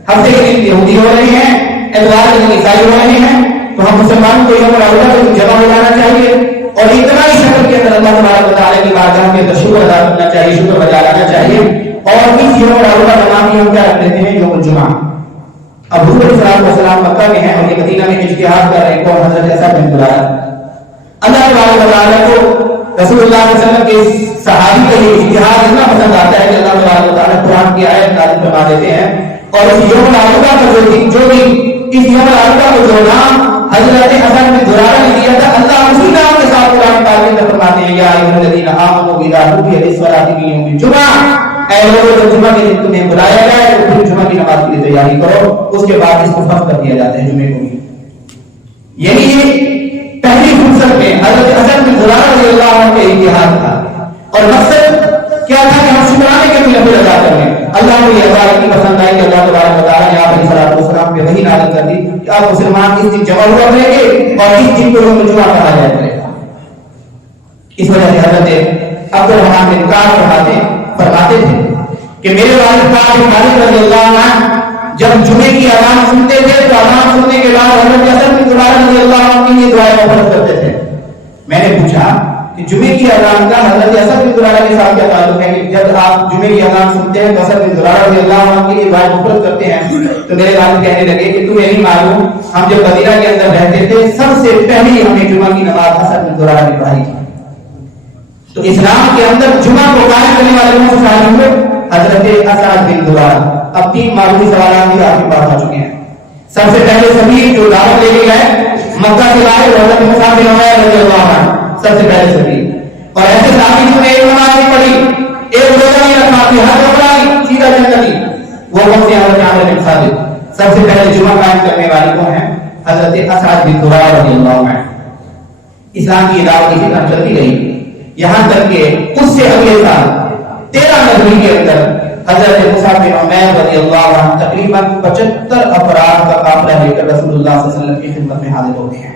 ہفتے کے دن یہودی ہو رہے ہیں، اتوار کے دن عیسائی ہو رہے ہیں، تو ہم مسلمان کو یوم العروبہ کے دن جمع ہو جانا چاہیے اور اجتماعی شکل کے اندر اللہ تبارک و تعالی کی بارگاہ کے اندر شکر ادا کرنا چاہیے، شکر بجا لانا چاہیے. اور اس یوم العروبہ کا نام ہی ہم کیا رکھ دیتے ہیں؟ یوم الجمعہ. اب حضور علیہ السلام مکہ میں ہیں اور یہ مدینہ میں اجتہاد کر رہے ہیں. کون؟ حضرت اسعد بن زرارہ. اللہ تبارک و تعالی کو رسول اللہ صلی اللہ علیہ وسلم کے صحابی کا یہ اجتہاد اتنا پسند آتا ہے کہ اللہ تبارک و تعالی قرآن کی آیت نازل فرما دیتے ہیں. اور اس یوم العروبہ کا جو دن اس یوم العروبہ کو جو نام حضرت اسعد بن زرارہ نے دیا تھا، اللہ اسی نام کے ساتھ قرآن تعلیم فرماتے ہیں یا ایھا الذین آمنوا اذا نودی للصلاۃ من یوم الجمعہ، اے لوگوں جو جمعہ کے دن تمہیں بلایا جائے تو پھر جمعہ کی نماز کے لیے تیاری کرو. اس کے بعد اس کو فرض کر دیا جاتا ہے جمعے کو بھی. یعنی پہلی فرصت میں حضرت اسعد بن زرارہ رضی اللہ عنہ کا اجتہاد تھا اور مقصد کیا تھا کہ ہم شکرانے کے بھی نفل ادا کریں. اللہ کو یہ بات اتنی پسند آئی کہ اللہ تبارک و تعالی نے آپ علیہ الصلوۃ والسلام پہ وحی نازل کر دی کہ آپ مسلمان اس دن جمع ہوا کریں گے اور اس دن کو یوم الجمعہ کہا جائے کرے گا. اس وجہ سے حضرت عبد الرحمن بن کعب فرماتے تھے کہ میرے والد کعب بن مالک رضی اللہ عنہ جب جمعے کی اذان سنتے تھے تو اذان سننے کے بعد حضرت اسعد بن زرارہ رضی اللہ عنہ کی یہ دعائیں فرض کرتے تھے. میں نے پوچھا کہ جمعے کی اذان کا حضرت اسد بن زرارہ کے ساتھ کیا تعلق ہے کہ جب آپ جمعے کی اذان سنتے ہیں تو اسد بن زرارہ رضی اللہ عنہ کے لیے دعا مغفرت کرتے ہیں تو میرے والد کہنے لگے کہ تمہیں نہیں معلوم ہم جب مدینہ کے اندر رہتے تھے سب سے پہلی ہمیں جمعہ کی نماز اسد بن زرارہ نے پڑھائی تھی. تو اسلام کے اندر جمعہ کو قائم کرنے والے لوگوں سے شامل ہوئے حضرت اسد بن زرارہ. اب 3 معلومی سوالات بھی آپ کے پاس آ چکے ہیں. سب سے پہلے سبھی جو دعوت لے کے گئے مکہ سے باہر حضرت مصعب بن عمیر رضی اللہ عنہ سب سے پہلے سبھی. اور ایسے صحابی جو نے ایک نماز نہیں پڑھی ایک روزہ نہیں رکھا کہ ہر روزہ سیدھا جنتی وہ کون سے حضرت عامر بن ثابت. سب سے پہلے جمعہ قائم کرنے والے کون ہیں؟ حضرت اسد بن زرارہ رضی اللہ عنہ. اسلام کی دعوت اسی طرح چلتی رہی یہاں تک کہ اس سے اگلے سال 13 نبوی کے اندر حضرت مصعب بن عمیر رضی اللہ عنہ تقریباً 75 افراد کا قافلہ لے کر رسول اللہ صلی اللہ علیہ وسلم کی خدمت میں حاضر ہوتے ہیں.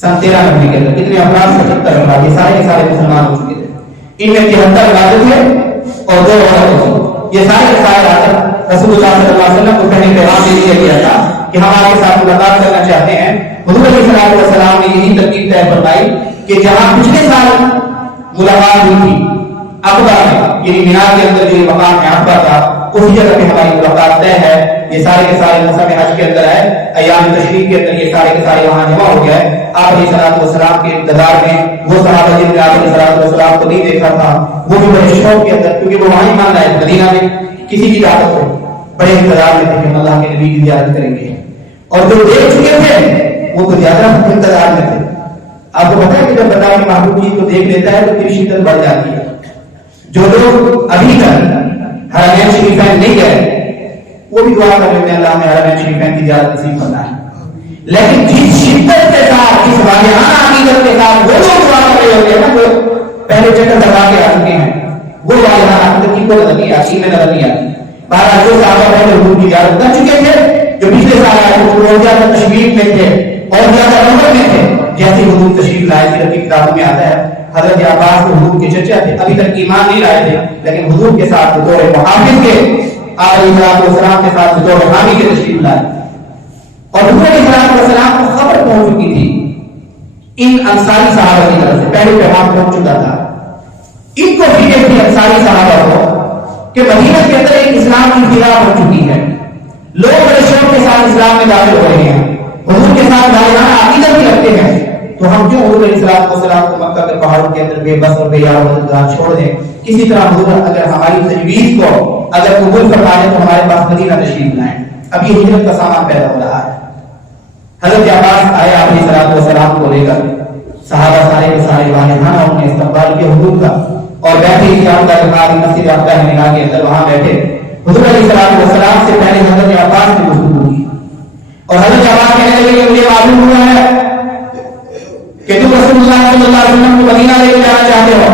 سن 13 نبوی کے اندر کتنے افراد؟ 75 افراد. یہ سارے مسلمان ہو چکے تھے. ان میں 73 مرد تھے اور 2 عورتیں تھیں. یہ سارے آ کر رسول اللہ صلی اللہ علیہ وسلم کو پہلے پیغام دے دیا گیا تھا کہ ہم آپ کے ساتھ ملاقات کرنا چاہتے ہیں. حضور علیہ الصلوۃ والسلام نے یہی ترتیب طے فرمائی کہ جہاں پچھلے سال ملاقات ہوئی تھی عقبہ میں یعنی مینا کے اندر جو مقام ہے عقبہ کا اسی جگہ پہ ہماری ملاقات طے ہے. یہ سارے کے سارے موسم حج کے اندر ہے ایام تشریق کے اندر یہ سارے کے سارے وہاں جمع ہو گیا ہے. آپ علیہ الصلوۃ والسلام کے انتظار میں وہ صحابہ جن نے آپ علیہ الصلوۃ والسلام کو نہیں دیکھا تھا وہ بھی بڑے شوق کے اندر کیونکہ وہ وہاں ہی مان رہے تھے مدینہ میں کسی کی دعوت ہو بڑے انتظار میں تھے کہ ہم اللہ کے نبی کی زیارت کریں گے. اور جو دیکھ چکے تھے وہ تو زیادہ انتظار میں تھے. آپ کو پتا ہے کہ جب بندہ اپنی محبوب چیز کو دیکھ لیتا ہے تو پھر شدت بڑھ جاتی ہے. جو لوگ ابھی تک حرمین شریفین نہیں گئے وہ بھی دعا کر لیتے ہیں اللہ نے حرمین شریفین کی زیارت نصیب کرنا ہے. لیکن جس شدت کے ساتھ جس واجبانہ عقیدت کے ساتھ وہ لوگ دعا کر رہے ہوتے ہیں نا جو پہلے چکر لگا کے آ چکے ہیں وہ واجبانہ عقیدت کی کو نظر نہیں آتی میں نظر نہیں آتی. بہرحال جو صحابہ ہیں جو حضور کی زیارت کر چکے تھے جو پچھلے سال آئے وہ اور زیادہ تشریف میں تھے اور زیادہ عمر میں تھے. جیسے حضور تشریف لائے سیرت کی کتابوں میں آتا ہے حضرت عباس حضور کے چچا تھے ابھی تک ایمان نہیں لائے تھے لیکن حضور کے ساتھ بطور محافظ کے آپ علیہ السلام کے ساتھ بطور حامی کے تشریف لائے. اور حضور علیہ السلام کو خبر پہنچ چکی تھی ان انصاری صحابہ کی طرف سے پہلے پیغام پہنچ چکا تھا. ان کو فکر تھی انصاری صحابہ کو کہ مدینہ کے اندر ایک اسلام کی فضا بن چکی ہے. لوگ بڑے شوق کے ساتھ اسلام میں داخل ہو رہے ہیں حضور کے ساتھ واجبانہ عقیدت بھی رکھتے ہیں. تو ہم کیوں حضور علیہ السلام کو مکہ کے پہاڑوں کے اندر بے بس اور بے یار مددگار چھوڑ دیں. کسی طرح حضور اگر ہماری تجویز کو اگر قبول فرما لیں تو ہمارے پاس مدینہ تشریف لائیں. اب یہ ہجرت کا سامان پیدا ہو رہا ہے. حضرت عباس آئے آپ علیہ السلام کو لے کر صحابہ سارے کے سارے واجبانہ انہوں نے استقبال کیا حضور کا اور بیٹھے اسلام کا جماعت مسجد عقبہ مینا کے اندر وہاں بیٹھے. حضور علیہ السلام سے پہلے حضرت عباس نے گفتگو کی اور حضرت عباس کہنے لگے کہ مجھے معلوم ہوا ہے کہ تم رسول اللہ صلی اللہ علیہ وسلم کو مدینہ لے کے جانا چاہتے ہو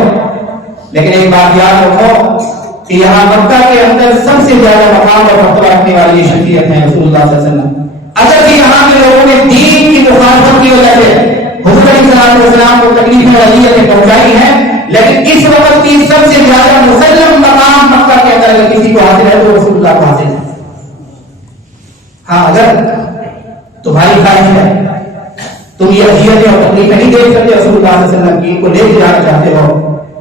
لیکن ایک بات یاد رکھو کہ یہاں مکہ کے اندر سب سے زیادہ مقام اور مرتبہ رکھنے والی شخصیت ہے رسول اللہ صلی اللہ علیہ وسلم. اگر کہ یہاں کے لوگوں نے دین کی مخالفت کی وجہ سے حضور علیہ السلام کو تکلیفیں اذیتیں پہنچائی ہیں لیکن اس وقت کی سب سے زیادہ مسلم مقام مکہ کے اندر اگر کسی کو حاصل ہے تو رسول اللہ کو حاصل ہے. ہاں اگر تمہاری خواہش ہے تم یہ اذیتیں اور تکلیفیں نہیں دیکھ سکتے رسول اللہ صلی اللہ علیہ وسلم کی ان کو لے کے جانا چاہتے ہو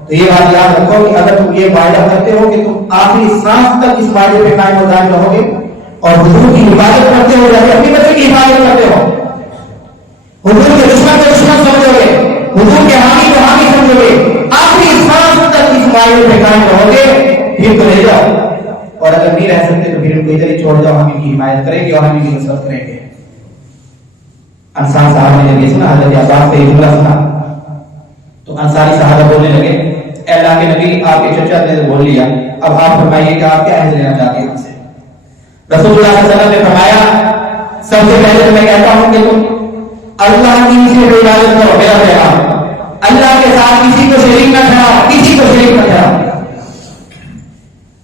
تو یہ بات یاد رکھو کہ اگر تم یہ وعدہ کرتے ہو کہ تم آخری سانس تک اس وعدے پہ قائم و دائم رہو گے اور حضور کی حفاظت کرتے ہو جیسے اپنی بچے کی حفاظت کرتے ہو حضور کے دشمن کو دشمن سمجھو گے حضور کے حامی کو حامی سمجھو گے آخری سانس تک اس وعدے پہ قائم رہو گے پھر تو لے جاؤ اور اگر نہیں رہ سکتے تو پھر ان کو ادھر ہی چھوڑ جاؤ ہم ان کی حمایت کریں گے اور ہم ان کی نصرت کریں گے. انصار صاحب نے جب یہ سنا حضرت عباس سے یہ جملہ سنا تو انصاری صحابہ بولنے لگے اے اللہ کے نبی آپ کے چچا نے بول لیا اب آپ فرمائیے کہ آپ کیا حصہ لینا چاہتے ہیں ہم سے. رسول اللہ صلی اللہ علیہ وسلم نے فرمایا سب سے پہلے تو میں کہتا ہوں کہ تم اللہ کی سے عبادت کرو میرا پیغام اللہ کے ساتھ کسی کو شریک نہ ٹھہراؤ کسی کو شریک نہ ٹھہراؤ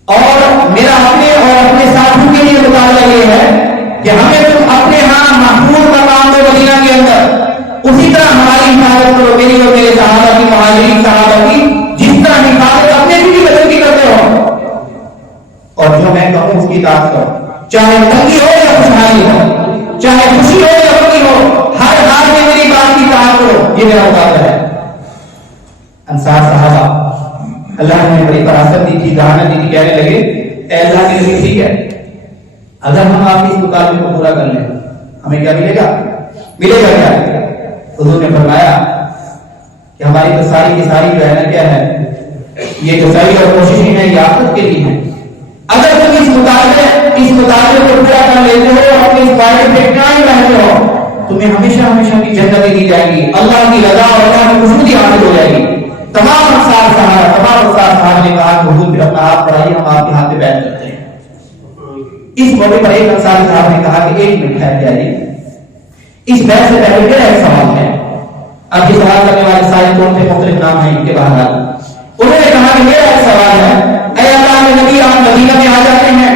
اور میرا اپنے اور اپنے ساتھیوں کے لیے مطالبہ یہ ہے کہ ہمیں تم اپنے ہاں محفوظ مقام دو مدینہ کے اندر اسی طرح ہماری حفاظت کرو میری اور میرے صحابہ کی مہاجرین صحابہ کی جس طرح حفاظت اپنے بھی بچوں کی کرتے ہو اور جو میں کہوں اس کی اطاعت کرو چاہے تنگی ہو یا خوشحالی ہو چاہے خوشی ہو یا غمی ہو ہر حال میں میری بات کی اطاعت کرو یہ میرا مطالبہ ہے. انصار صحابہ اللہ نے بڑی فراست دی تھی، ذہانت دی تھی، کہنے لگے اے اللہ کے نبی ٹھیک ہے اگر ہم آپ کی اس مطالبے کو پورا کر لیں ہمیں کیا ملے گا؟ ملے گا کیا؟ حضور نے فرمایا کہ ہماری تو ساری کی ساری جو ہے نا کیا ہے، یہ جو ساری اور کوششیں ہیں یہ آخرت کے لیے ہیں. اگر تم اس مطالبے کو پورا کر لیتے ہو اور اپنے اس وعدے پہ قائم رہتے ہو تمہیں ہمیشہ ہمیشہ کی جنت دی جائے گی، اللہ کی رضا اور اللہ کی خوشنودی حاصل ہو جائے گی. تمام انصار صاحب نے کہا کہ حضور پھر اپنا ہاتھ بڑھائیے ہم آپ کے ہاتھ پہ بیعت کرتے ہیں. اس موقع پر ایک انصاری صاحب نے کہا کہ ایک منٹ ٹھہر جائیے، اس بیعت سے پہلے میرا ایک سوال ہے. اب یہ سوال کرنے والے سارے کون تھے؟ مختلف نام ہیں ان کے باہر. انہوں نے کہا کہ میرا ایک سوال ہے، اے اللہ کے نبی آپ مدینہ میں آ جاتے ہیں،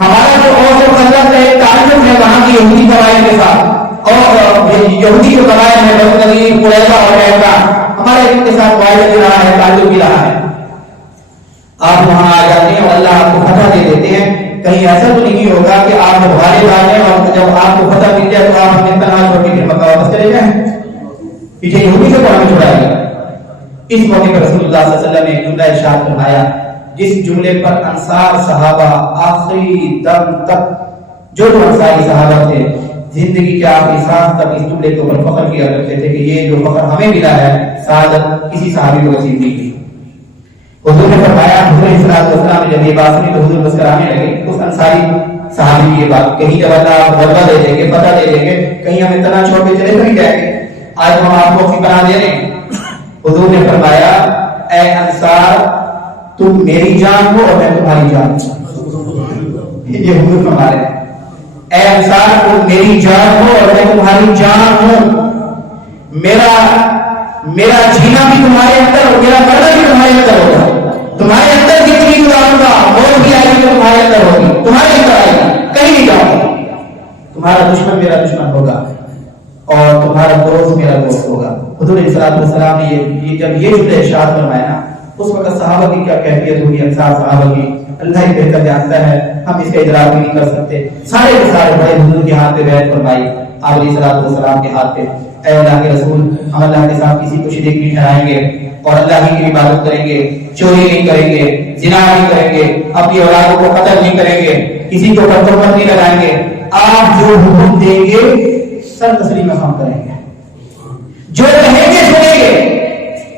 ہمارا جو اوس و خزرج کا ایک تعلق ہے وہاں کی یہودی قبائل کے ساتھ، اور یہودی جو قبائل ہیں بنو نذیر قریظہ اور قینقاع ہمارے ان کے ساتھ معاہدہ بھی رہا ہے، تعلق بھی رہا ہے. آپ وہاں آ جاتے ہیں اور اللہ آپ کو فتح دے دیتے ہیں. کہیں ایسا تو نہیں ہوگا کہ آپ جب غالب آ جائیں اور جب آپ کو فتح مل جائے تو آپ ہمیں تنہا چھوڑ کے مکہ واپس چلے جائیں، پیچھے یہودی سے قرآن چھڑائے گا. اس موقع پر رسول اللہ صلی اللہ علیہ وسلم نے ایک جملہ ارشاد فرمایا جس جملے پر انصار صحابہ آخری دم تک جو انصاری صحابہ تھے زندگی کے آخری سانس تک اس جملے کے اوپر فخر کیا کرتے تھے کہ یہ جو فخر ہمیں ملا ہے سعادت کسی صحابی کو نصیب نہیں ہوئی. حضور نے فرمایا، حضور صلی اللہ علیہ وسلم نے جب یہ بات سنی تو حضور مسکرانے لگے. اس انصاری صحابی کی یہ بات، کہیں جب اللہ آپ غلبہ دے دیں گے، فتح دے دیں گے، کہیں ہمیں تنہا چھوڑ کے چلے نہیں جائیں گے، آج ہم آپ کو اپنی پناہ دے رہے ہیں. حضور نے فرمایا اے انصار تم میری جان ہو اور میں تمہاری جان ہوں. یہ حضور فرما رہے ہیں اے انصار تم میری جان ہو اور میں تمہاری جان ہوں. میرا جینا بھی تمہارے اندر اور میرا مرنا بھی تمہارے اندر ہوگا. تمہارے اندر جتنی گزاروں گا موت بھی آئے گی تمہارے اندر ہوگی، تمہارے اندر آئے گی، کہیں نہیں جاؤ گی. تمہارا دشمن میرا دشمن ہوگا اور تمہارا دوست میرا دوست ہوگا. حضور صلی اللہ علیہ وسلم نے جب یہ جملے ارشاد فرمایا نا اس وقت صحابہ کی کیا کیفیت ہوگی، انصار صحابہ کی اللہ ہی بہتر جانتا ہے، ہم اس کا ادراک بھی نہیں کر سکتے. سارے کے سارے بڑے حضور کے ہاتھ پہ بیعت فرمائی، آپ علیہ السلام کے ہاتھ پہ. اے اللہ کے رسول ہم اللہ کے ساتھ کسی کو شریک نہیں ٹھہرائیں گے اور اللہ ہی کی عبادت کریں گے، چوری نہیں کریں گے، زنا نہیں کریں گے، اپنی اولادوں کو قتل نہیں کریں گے، کسی کو تہمت نہیں لگائیں گے. آپ جو حکم دیں گے سر تسلیم ہم کریں گے، جو کہیں گے سنیں گے،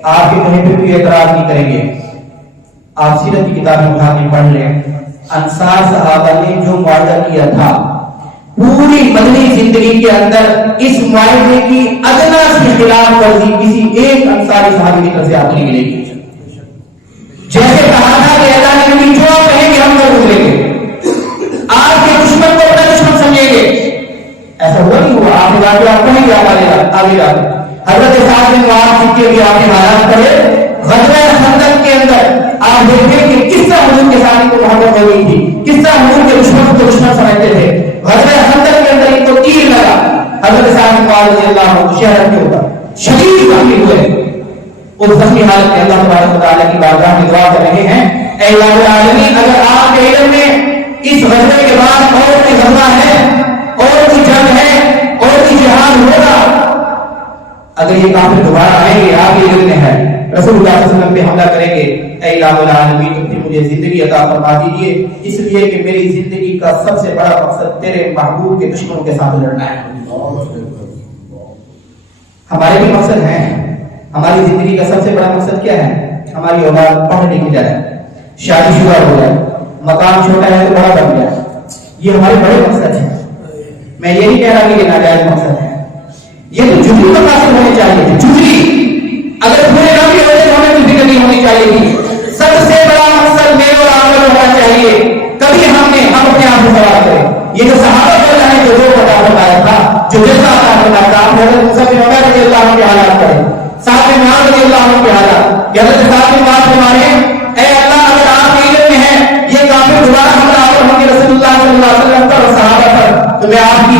آپ کے کہیں پہ بھی اعتراض نہیں کریں گے. آپ سیرت کی کتابیں اٹھا کے پڑھ لیں، انصار صحابہ نے جو معاہدہ کیا تھا پوری مدنی زندگی کے اندر اس معاہدے کی ادنا سی خلاف ورزی کسی ایک انصاری صحابی کی طرف سے آپ نہیں ملے گی. جیسے کہا تھا کہ اللہ نے نبی جو آپ کہیں گے ہم کر گزریں گے، آپ کے دشمن کو اپنا دشمن سمجھیں گے. ایسا ہوا نہیں ہوا، آپ نے کہا کہ آپ کہیں گے آگے جا کر حضرت سعد بن معاذ سکے بھی آپ نے حالات کرے. غزوہ خندق کے اندر آپ دیکھیں کہ کس طرح حضور کے ساتھ کو محبت ہو گئی تھی، کس طرح حضور کے دشمن کو دشمن سمجھتے تھے. غزوہ خندق کے اندر ان کو تیر لگا، حضرت سعد بن معاذ رضی اللہ عنہ شہر کے اوپر شدید زخمی ہوئے. اس زخمی حالت میں اللہ تبارک و تعالیٰ کی بارگاہ میں دعا کر رہے ہیں اے الہ العالمین اگر آپ کے علم میں اس غزوے کے بعد اور کوئی غزوہ ہے اور کوئی جنگ ہے اور کوئی جہاد ہوگا، اگر یہ کافر دوبارہ آئیں گے آپ کے علم میں ہے رسول اللہ صلی اللہ علیہ وسلم پہ حملہ کریں گے، اے الہ العالمین تم پھر مجھے زندگی عطا فرما دیجیے، اس لیے کہ میری زندگی کا سب سے بڑا مقصد تیرے محبوب کے دشمنوں کے ساتھ لڑنا ہے. ہمارے بھی مقصد ہیں، ہماری زندگی کا سب سے بڑا مقصد کیا ہے؟ ہماری اولاد پڑھ لکھ جائے، شادی شدہ ہو جائے، مکان چھوٹا ہے تو بڑا بن جائے. یہ ہمارے بڑے مقصد ہیں. میں یہ نہیں کہہ رہا کہ یہ ناجائز مقصد ہے، یہ تو جزوی مقاصد ہونے چاہیے تھے. جزوی اگر پورے نہ بھی ہوتے تو ہمیں کچھ فکر نہیں ہونی چاہیے تھی. سب سے بڑا مقصد میرے اور آپ کا ہونا چاہیے. کبھی ہم اپنے آپ کو سوال کریں یہ جو صحابہ کر رہے ہیں جو عطا فرمایا تھا، جو جیسا عطا فرمایا تھا، آپ حضرت موسیٰ بن عمر رضی اللہ عنہ کے حالات کریں، سعد بن معاذ رضی اللہ عنہ کے حالات. حضرت سعد بن معاذ فرمانے اے اللہ اگر آپ کے علم میں ہے یہ کافر دوبارہ حملہ آور ہوں گے رسول اللہ صلی اللہ علیہ وسلم پر اور صحابہ پر تو میں آپ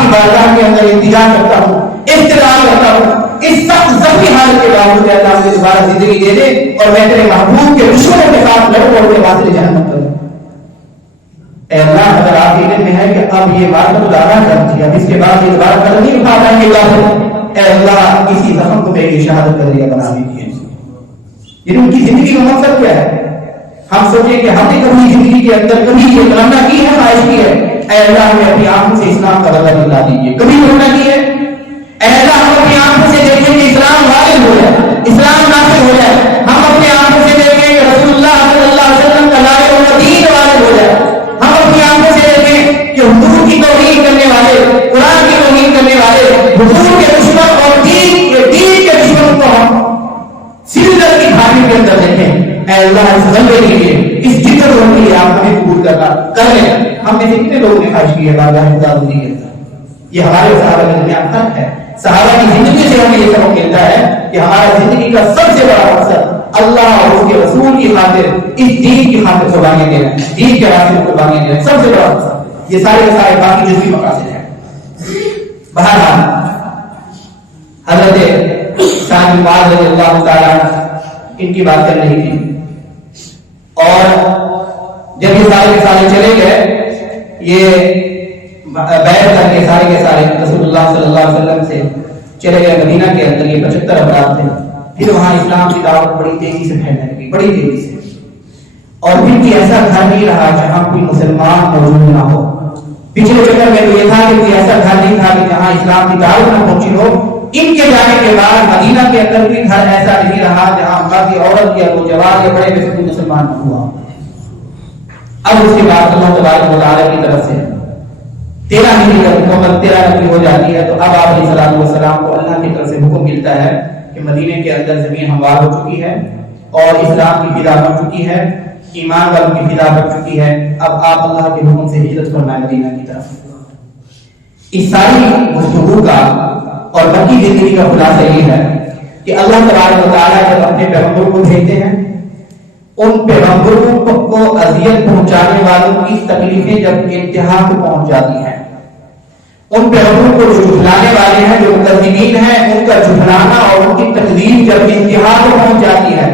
کی بارگاہ کے اندر التجا کرتا ہوں، استدعا کرتا ہوں اس سخت زخمی حالت کے باوجود اللہ مجھے دوبارہ زندگی دے دے اور میں تیرے محبوب کے دشمنوں کے ساتھ لڑوں اور کے واسطے جہنم کروں. اے اللہ اگر آپ کے علم میں ہے کہ اب یہ بات تو زیادہ کر دی، اب اس کے بعد یہ دوبارہ قدم نہیں اٹھا پائیں گے اللہ، اے اللہ اسی زخم کو میری شہادت کا ذریعہ بنا دیجیے. لیکن ان کی زندگی کا مقصد کیا ہے؟ ہم سوچیں کہ ہم نے کبھی زندگی کے اندر کبھی یہ تمنا کی ہے، خواہش کی ہے اے اللہ ہمیں اپنی آنکھوں سے اسلام کا بدلہ دلا دیجیے؟ کبھی تمنا کی ہے اے اللہ ہم اپنی آنکھوں سے دیکھیں کہ اسلام غالب ہو جائے، اسلام نافذ ہو جائے؟ ہم اپنی آنکھوں سے دیکھیں کہ رسول اللہ صلی اللہ علیہ وسلم کا لائق و دین غالب ہو جائے؟ ہم اپنی آنکھوں سے دیکھیں کہ حضور کی توہین کرنے والے، قرآن کی توہین کرنے والے، حضور کے دشمن اور دین کے دشمن کو ہم سلسلہ کی کھانے کے اندر دیکھیں؟ اے اللہ اس غلبے کے لیے، اس جگر کے لیے آپ ہمیں قبول کر لیں۔ ہم نے کتنے لوگوں نے خواہش کی ہے بارگاہ خدا حضور کے اندر؟ یہ ہمارے صحابہ کے درمیان فرق ہے۔ صحابہ کی زندگی سے ہمیں یہ سبق ملتا ہے کہ ہمارا زندگی کا سب سے بڑا مقصد اللہ اور اس کے رسول کی خاطر، اس دین کی خاطر قربانیاں دینا، دین کے راستے میں قربانیاں دینا سب سے بڑا مقصد۔ یہ سارے کے سارے باقی جزوی مقاصد ہیں۔ بہرحال حضرت سعد بن معاذ رضی اللہ تعالیٰ ان کی بات کر رہی تھی، اور جب یہ سارے کے سارے چلے گئے، یہ بیعت کر کے سارے کے سارے رسول اللہ صلی اللہ علیہ وسلم سے چلے گئے مدینہ کے اندر، یہ 75 افراد تھے۔ پھر وہاں اسلام کی دعوت بڑی تیزی سے پھیلنے لگی، بڑی تیزی سے، اور پھر بھی ایسا گھر نہیں رہا جہاں کوئی مسلمان موجود نہ ہو۔ پچھلے چکر میں تو یہ تھا کہ کوئی ایسا گھر نہیں تھا کہ جہاں اسلام کی دعوت نہ پہنچی ہو۔ ان کے جانے کے بعد مدینہ کے اندر بھی گھر ایسا نہیں رہا جہاں مرد یا عورت یا نوجوان یا بڑے بزرگ مسلمان نہ ہوا۔ اب اس کے بعد اللہ تبارک و تعالیٰ کی طرف سے 13 ہجری کا حکومت 13 نبی ہو جاتی ہے، تو اب آپ علیہ الصلوۃ والسلام کو اللہ کی طرف سے حکم ملتا ہے کہ مدینے کے اندر زمین ہموار ہو چکی ہے اور اسلام کی فضا بن چکی ہے، ایمان والوں کی فضا بن چکی ہے۔ اب آپ اللہ کے حکم سے ہجرت فرمائیں مدینہ کی طرف۔ اس ساری گفتگو کا اور باقی زندگی کا خلاصہ یہ ہے کہ اللہ تبارک و تعالیٰ جب اپنے پیغمبر کو بھیجتے ہیں، ان پیغمبروں کو اذیت پہنچانے والوں کی تکلیفیں جب انتہا کو پہنچ جاتی ہیں، ان پیغمبروں کو جو جھٹلانے والے ہیں، جو مکذبین ہیں، ان کا جھٹلانا اور ان کی تکلیف جب انتہا کو پہنچ جاتی ہے،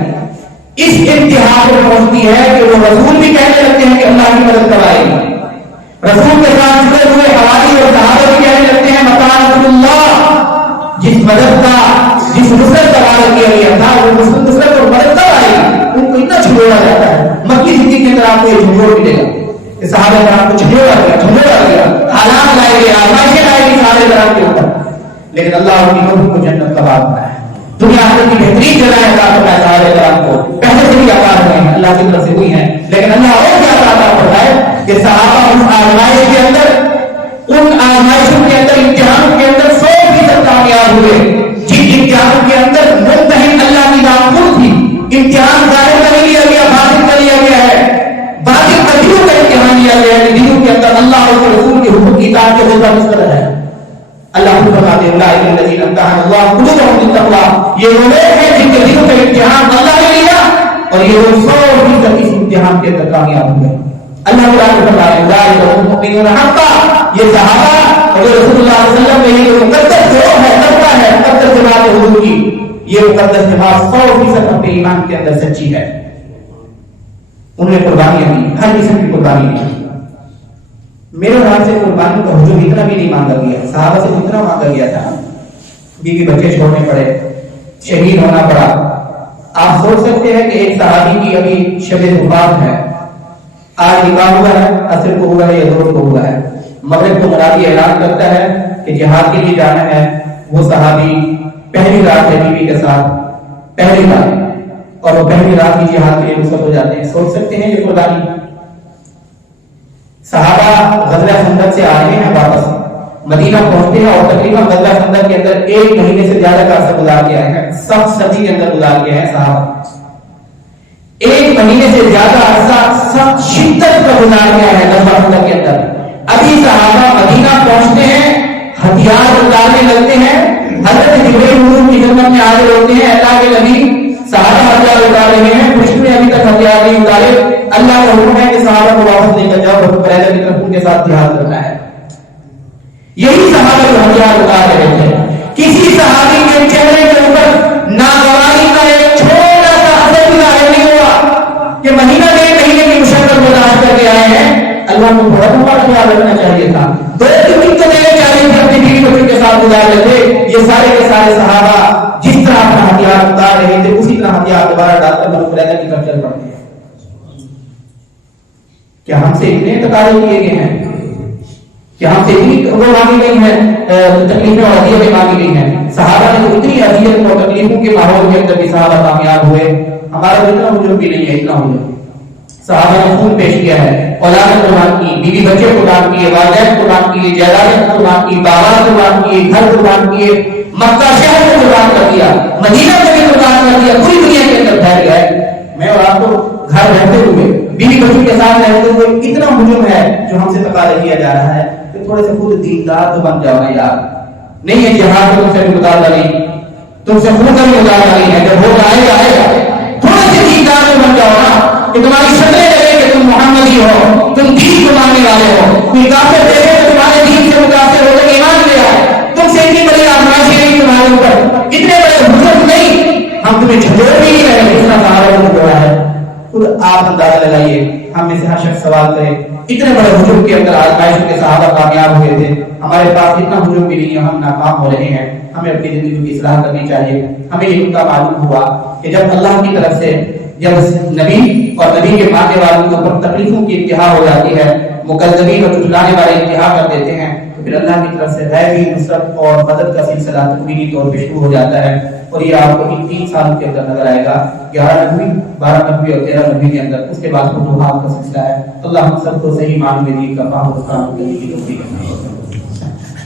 اس انتہا کو پہنچتی ہے کہ وہ رسول بھی کہنے لگتے ہیں کہ اللہ کی مدد کب آئے گی۔ رسول کے ساتھ جڑے ہوئے حواری اور صحابہ بھی کہنے لگتے ہیں متى نصر اللہ، جس مدد کا، جس نصرت کا وعدہ کیا گیا تھا، وہ نصرت اور مدد کب آئے گی؟ ان کو اتنا جھنجھوڑا جاتا ہے۔ مکی زندگی کے اندر آپ کو یہ جھنجھوڑ ملے گا کہ صحابہ کرام کو جھنجھوڑا گیا، حالات لائے گئے، آزمائشیں لائے گی صحابہ کرام کے اوپر، لیکن اللہ ان کی روح کو جنت کا باغ بنایا ہے، دنیا آخرت کی بہترین جگہ عطا فرمائے صحابہ کرام کو۔ پہلے سے بھی عطا ہوئے ہیں، اللہ کی طرف سے ہوئی ہیں، لیکن اللہ اور کیا عطا فرمائے کہ صحابہ اس آزمائش کے اندر، ان آزمائشوں کے اندر، امتحانوں کے اندر 100% کامیاب ہوئے۔ جن امتحانوں کے اندر ممتحن اللہ کی معمول تھی، امتحان ظاہر کا نہیں لیا گیا، باطن کا لیا گیا ہے، باطن کا دلوں کا امتحان لیا گیا ہے، دلوں کے اندر اللہ اور رسول کے حکم کی اطاعت کے ہوتا مستقر ہے۔ اللہ کو فرماتے ہیں اولئک الذین امتحن اللہ قلوبهم بالتقوی، یہ وہ لوگ ہیں جن کے دلوں کا امتحان اللہ نے لیا اور یہ وہ 100% اس امتحان کے اندر کامیاب ہوئے۔ اللہ تعالیٰ نے فرمایا اولئک هم المؤمنون حقا، یہ صحابہ اور رسول اللہ صلی اللہ علیہ وسلم میں یہ مقدس جو ہے، طبقہ ہے مقدس جماعت حضور کی، یہ مقدس جماعت 100% اپنے ایمان کے اندر سچی ہے۔ انہوں نے قربانیاں دی، ہر قسم کی قربانی دی۔ میرے خیال سے قربانی کا حجم اتنا بھی نہیں مانگا گیا، صحابہ سے اتنا مانگا گیا تھا، بیوی بچے چھوڑنے پڑے، شہید ہونا پڑا۔ آپ سوچ سکتے ہیں کہ ایک صحابی کی ابھی شب وفات ہے، آج نکاح ہوا ہے، عصر کو ہوا ہے یا ظہر کو ہوا ہے، مغرب کو منادی اعلان کرتا ہے کہ جہاد کے لیے جانا ہے۔ وہ صحابی پہلی رات ہے بیوی کے ساتھ، پہلی رات، اور وہ پہلی رات کی جہاد کے لیے رخصت ہو جاتے ہیں۔ سوچ سکتے ہیں یہ قربانی۔ صحابہ غزوہ خندق سے آ رہے ہیں، واپس مدینہ پہنچتے ہیں اور تقریباً غزوہ خندق کے اندر 1 مہینے سے زیادہ کا عرصہ گزار گیا ہے، سخت سردی کے اندر گزار گیا ہے صحابہ، 1 مہینے سے زیادہ عرصہ سخت شدت کا گزار گیا ہے غزوہ خندق کے اندر۔ ابھی صحابہ مدینہ پہنچتے ہیں، ہتھیار اتارنے لگتے ہیں، حضرت جبرائیل حضور کی خدمت میں حاضر ہوتے ہیں، اللہ کے نبی صحابہ ہتھیار اتار رہے ہیں، خوشی میں ابھی تک ہتھیار نہیں اتارے، اللہ کا حکم ہے کہ صحابہ کو واپس لے کر جاؤ، پہلے کی طرف ان کے ساتھ جہاد کرنا ہے۔ یہی صحابہ جو ہتھیار اتار رہے تھے، کسی صحابی کے چہرے کے اوپر ناگواری کا ایک چھوٹا سا اثر بھی ظاہر نہیں ہوا کہ مہینہ 1 مہینے کی مشقت برداشت کر کے آئے ہیں۔ اللہ کو بڑا بڑا خیال رکھنا چاہیے تھا، 2 دن تو دینے چاہیے تھے اپنی بیوی بچوں کے ساتھ گزار لیتے۔ یہ سارے کے سارے صحابہ جس طرح اپنا ہتھیار اتار رہے تھے اسی طرح ہتھیار دوبارہ ڈاکٹر ملک ریدہ کی طرف چل پڑتے ہیں. کیا ہم سے اتنے تقاضے کیے گئے ہیں؟ کیا ہم سے اتنی وہ مانگی گئی ہیں تکلیفیں اور اذیتیں مانگی گئی ہیں؟ صحابہ نے تو اتنی اذیت اور تکلیفوں کے ماحول کے اندر بھی صحابہ کامیاب ہوئے. ہمارا اتنا ہجوم بھی نہیں ہے، اتنا ہجوم. صحابہ نے خون پیش کیا ہے، اولاد قربان کی، بیوی بچے قربان کیے، والدین قربان کیے، جائیدادیں قربان کی، باغات قربان کیے، گھر قربان کیے، مکہ شہر کو قربان کر دیا، مدینہ کو بھی قربان کر دیا، پوری دنیا کے اندر پھیل گیا ہے. میں اور آپ کو گھر رہتے ہوئے بیوی بچوں کے ساتھ رہتے ہوئے اتنا ہجوم ہے جو ہم سے تقاضا کیا جا رہا ہے کہ تھوڑے سے خود دیندار تو بن جاؤ نا یار. نہیں ہے جہاد تم سے بھی مطالبہ نہیں، تم سے خود کا بھی مطالبہ نہیں ہے، جب ہو جائے گا تھوڑے سے دیندار تو بن جاؤ نا کہ تمہاری شکلیں لگے کہ تم محمدی ہو، تم دین کو ماننے والے ہو. کوئی کافر دیکھے تو تمہارے دین سے متاثر ہو کر ایمان لے آئے. تم سے اتنی بڑی آزمائشیں نہیں تمہارے اوپر، اتنے بڑے بزرگ نہیں، ہم تمہیں جھنجھوڑ بھی نہیں رہے جتنا صحابہ کو جھنجھوڑا ہے. خود آپ اندازہ لگائیے، ہم میں سے ہر شخص سوال کرے اتنے بڑے ہجوم کے اندر آزمائشوں کے صحابہ کامیاب ہوئے تھے، ہمارے پاس اتنا ہجوم بھی نہیں ہے، ہم ناکام ہو رہے ہیں. ہمیں اپنی زندگی کی اصلاح کرنی چاہیے. ہمیں یہ نکتہ معلوم ہوا کہ جب اللہ کی طرف سے جب نبی اور نبی کے ماننے والوں کے اوپر تکلیفوں کی انتہا ہو جاتی ہے، مکذبین اور جھٹلانے والے انتہا کر دیتے ہیں، تو پھر اللہ کی طرف سے غیبی نصرت اور مدد کا سلسلہ تکوینی طور پہ شروع ہو جاتا ہے. اور یہ آپ کو ان 3 سالوں کے اندر نظر آئے گا، 11 نبوی، 12 نبوی اور 13 نبوی کے اندر. اس کے بعد فتوحات کا سلسلہ ہے. اللہ ہم سب کو صحیح معنی میں دین کا فہم اور قانون کرنے کی توفیق عطا فرمائے.